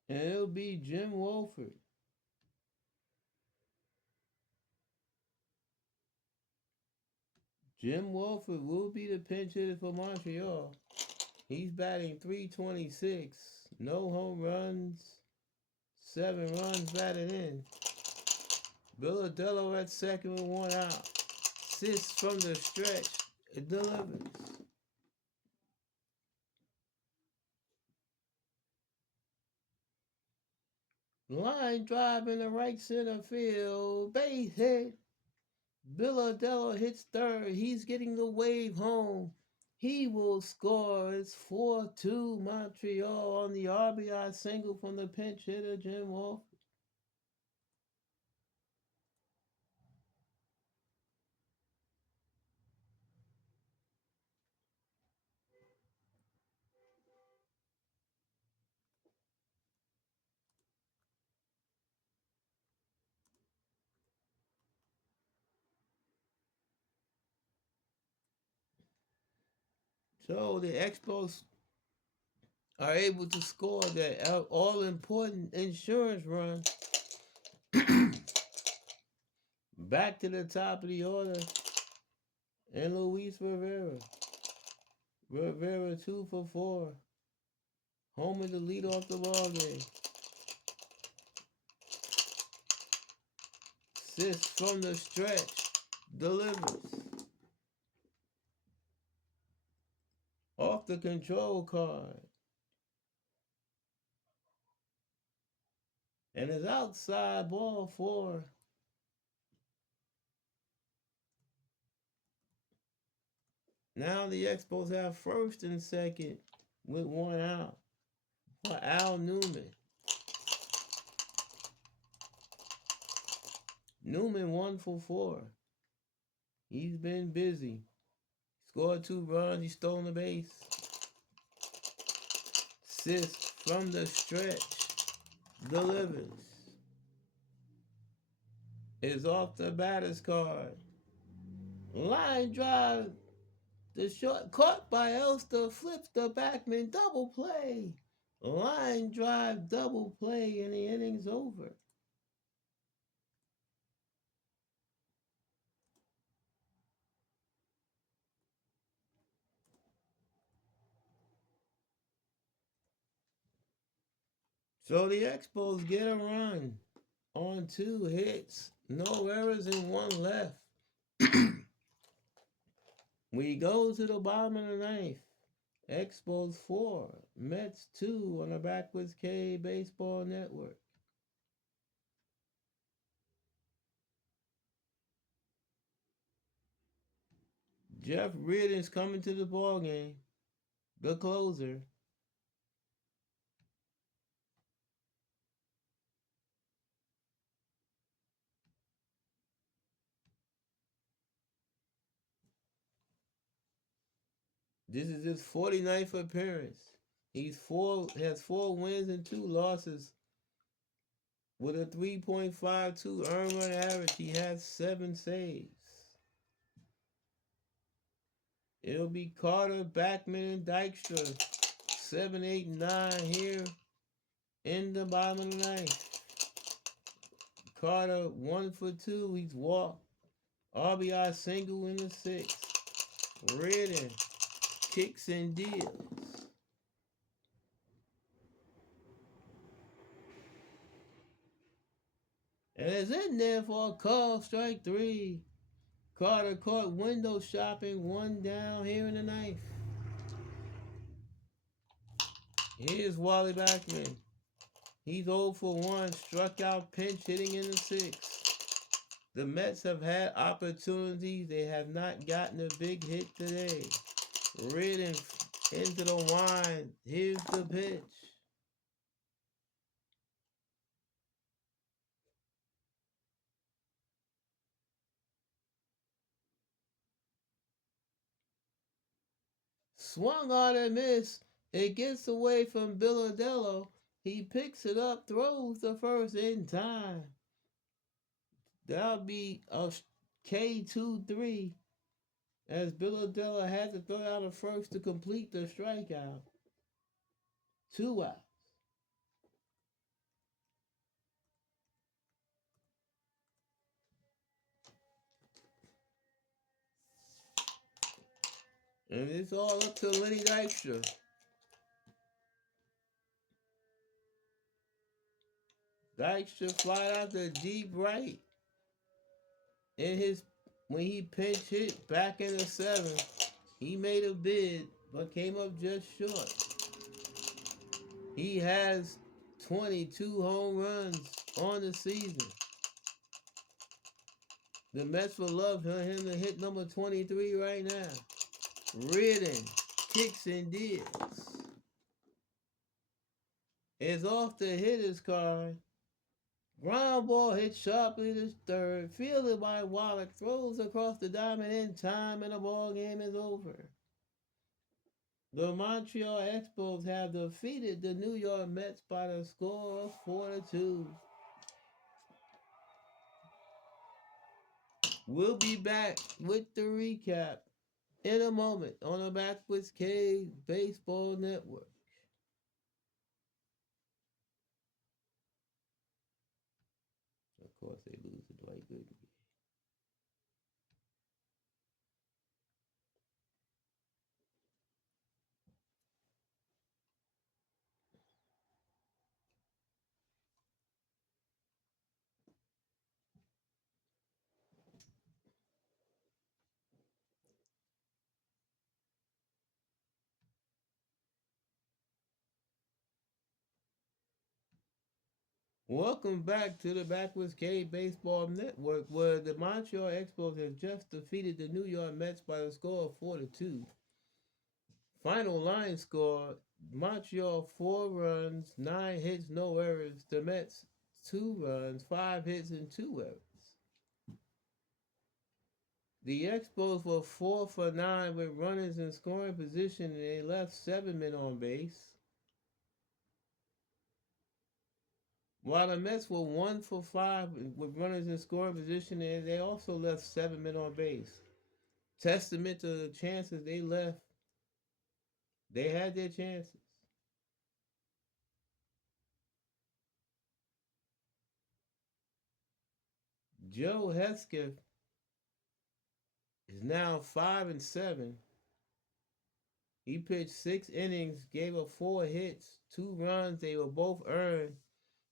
And it'll be Jim Wolford. Jim Wolford will be the pinch hitter for Montreal. He's batting .326. No home runs. 7 runs batted in. Billadello at second with 1 out. Sis from the stretch. It delivers. Line drive in the right center field. Base hit. Billadello hits third. He's getting the wave home. He will score. It's 4-2 Montreal on the RBI single from the pinch hitter, Jim Wolf. So the Expos are able to score that all-important insurance run back to the top of the order. And Luis Rivera. Rivera 2 for 4. Homer to lead off the ball game. Sis from the stretch delivers. Off the control card. And it's outside ball 4. Now the Expos have first and second with 1 out for Al Newman. Newman 1 for 4. He's been busy. Scored 2 runs. He stole the base. Sis from the stretch delivers. Is off the batter's card. Line drive. The short caught by Elster. Flips the backman. Double play. Line drive. Double play. And the inning's over. So the Expos get a run on 2 hits, no errors, and 1 left. We go to the bottom of the ninth. Expos 4, Mets 2 on the Backwards K Baseball Network. Jeff Reardon's coming to the ball game. The closer. This is his 49th appearance. Has 4 wins and 2 losses. With a 3.52 earned run average, he has 7 saves. It'll be Carter, Backman, and Dykstra. 7, 8, 9 here in the bottom of the ninth. Carter 1 for 2. He's walked. RBI single in the 6th. Reardon kicks and deals. And it's in there for a call, strike 3. Carter caught window shopping, 1 down here in the ninth. Here's Wally Backman. He's 0 for 1, struck out pinch hitting in the 6th. The Mets have had opportunities. They have not gotten a big hit today. Reardon into the wind. Here's the pitch. Swung on and missed. It gets away from Biladello. He picks it up, throws the first in time. That'll be a K2-3 as Biladello had to throw out a first to complete the strikeout. 2 outs. And it's all up to Lenny Dykstra. Dykstra fly out the deep right. When he pinch hit back in the 7th, he made a bid but came up just short. He has 22 home runs on the season. The Mets will love him to hit number 23 right now. Reardon kicks and deals. Is off the hitter's card. Ground ball hit sharply to third. Fielded by Wallach. Throws across the diamond in time and the ball game is over. The Montreal Expos have defeated the New York Mets by the score of 4-2. We'll be back with the recap in a moment on the Backwards K Baseball Network. Of course, they lose to Dwight Gooden. Welcome back to the Backwards K Baseball Network, where the Montreal Expos have just defeated the New York Mets by a score of 4-2. Final line score: Montreal 4 runs, 9 hits, no errors. The Mets 2 runs, 5 hits, and 2 errors. The Expos were 4 for 9 with runners in scoring position, and they left 7 men on base. While the Mets were 1 for 5 with runners in scoring position, and they also left 7 men on base. Testament to the chances they left. They had their chances. Joe Hesketh is now 5-7. He pitched 6 innings, gave up 4 hits, 2 runs. They were both earned.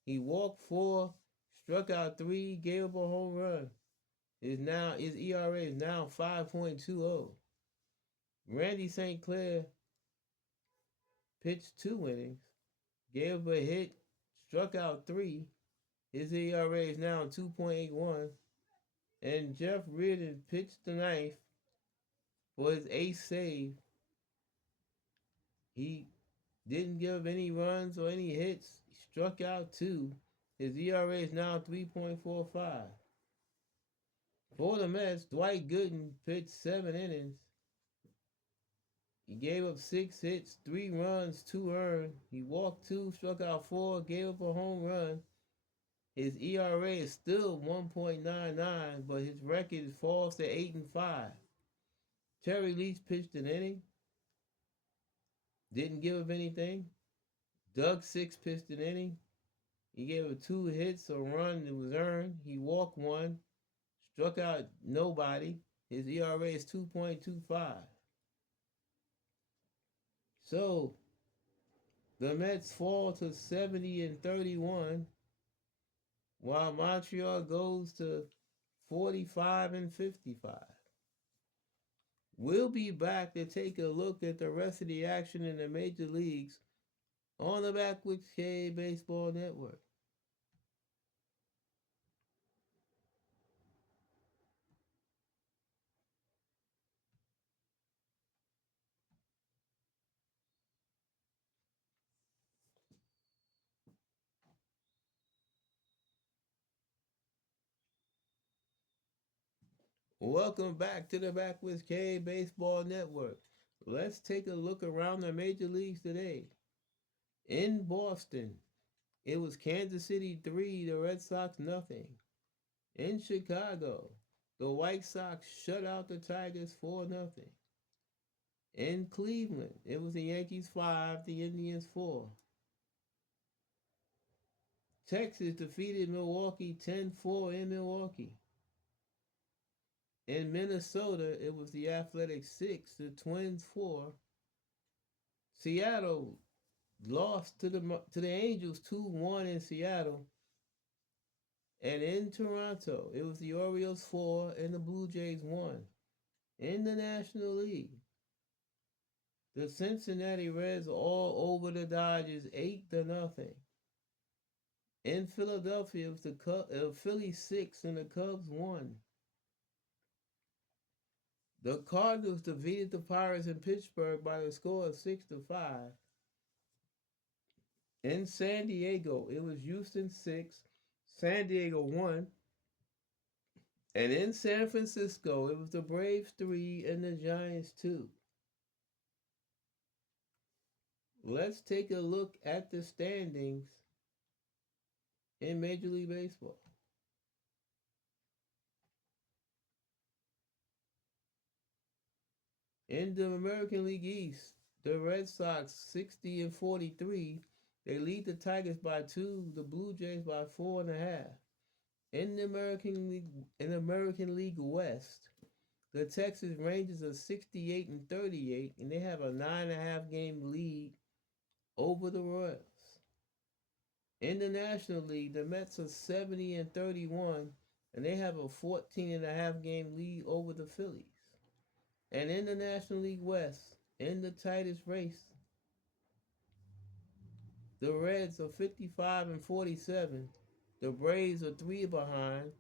He walked 4, struck out 3, gave up a home run. His ERA is now 5.20. Randy St. Clair pitched 2 innings, gave up a hit, struck out 3. His ERA is now 2.81. And Jeff Reardon pitched the ninth for his eighth save. He didn't give any runs or any hits. He struck out 2. His ERA is now 3.45. For the Mets, Dwight Gooden pitched 7 innings. He gave up 6 hits, 3 runs, 2 earned. He walked 2, struck out 4, gave up a home run. His ERA is still 1.99, but his record falls to 8-5. Terry Leach pitched an inning, didn't give up anything. Doug Six pitched an inning. He gave up 2 hits, a run that was earned. He walked 1, struck out nobody. His ERA is 2.25. So the Mets fall to 70-31, while Montreal goes to 45-55. We'll be back to take a look at the rest of the action in the major leagues on the Backwoods K Baseball Network. Welcome back to the Backwoods K Baseball Network. Let's take a look around the major leagues today. In Boston, it was Kansas City 3, the Red Sox nothing. In Chicago, the White Sox shut out the Tigers 4-0. In Cleveland, it was the Yankees 5, the Indians 4. Texas defeated Milwaukee 10-4 in Milwaukee. In Minnesota, it was the Athletics 6, the Twins 4. Seattle lost to the Angels 2-1 in Seattle. And in Toronto, it was the Orioles 4 and the Blue Jays 1. In the National League, the Cincinnati Reds all over the Dodgers 8-0. In Philadelphia, it was the Phillies 6 and the Cubs 1. The Cardinals defeated the Pirates in Pittsburgh by the score of 6-5. In San Diego, it was Houston 6, San Diego 1. And in San Francisco, it was the Braves 3 and the Giants 2. Let's take a look at the standings in Major League Baseball. In the American League East, the Red Sox 60-43. They lead the Tigers by 2, the Blue Jays by 4.5. In the American League West, the Texas Rangers are 68-38, and they have a 9.5 game lead over the Royals. In the National League, the Mets are 70-31, and they have a 14.5 game lead over the Phillies. And in the National League West, in the tightest race, the Reds are 55-47. The Braves are 3 behind.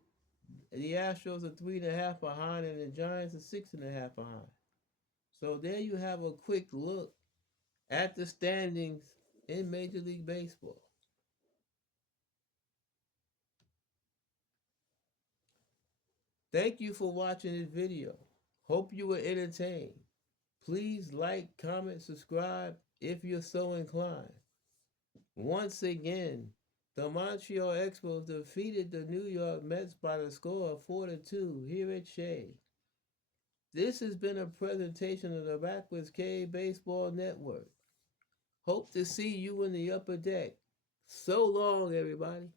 The Astros are 3.5 behind, and the Giants are 6.5 behind. So there you have a quick look at the standings in Major League Baseball. Thank you for watching this video. Hope you were entertained. Please like, comment, subscribe if you're so inclined. Once again, the Montreal Expos defeated the New York Mets by the score of 4-2 here at Shea. This has been a presentation of the Backwoods K Baseball Network. Hope to see you in the upper deck. So long, everybody.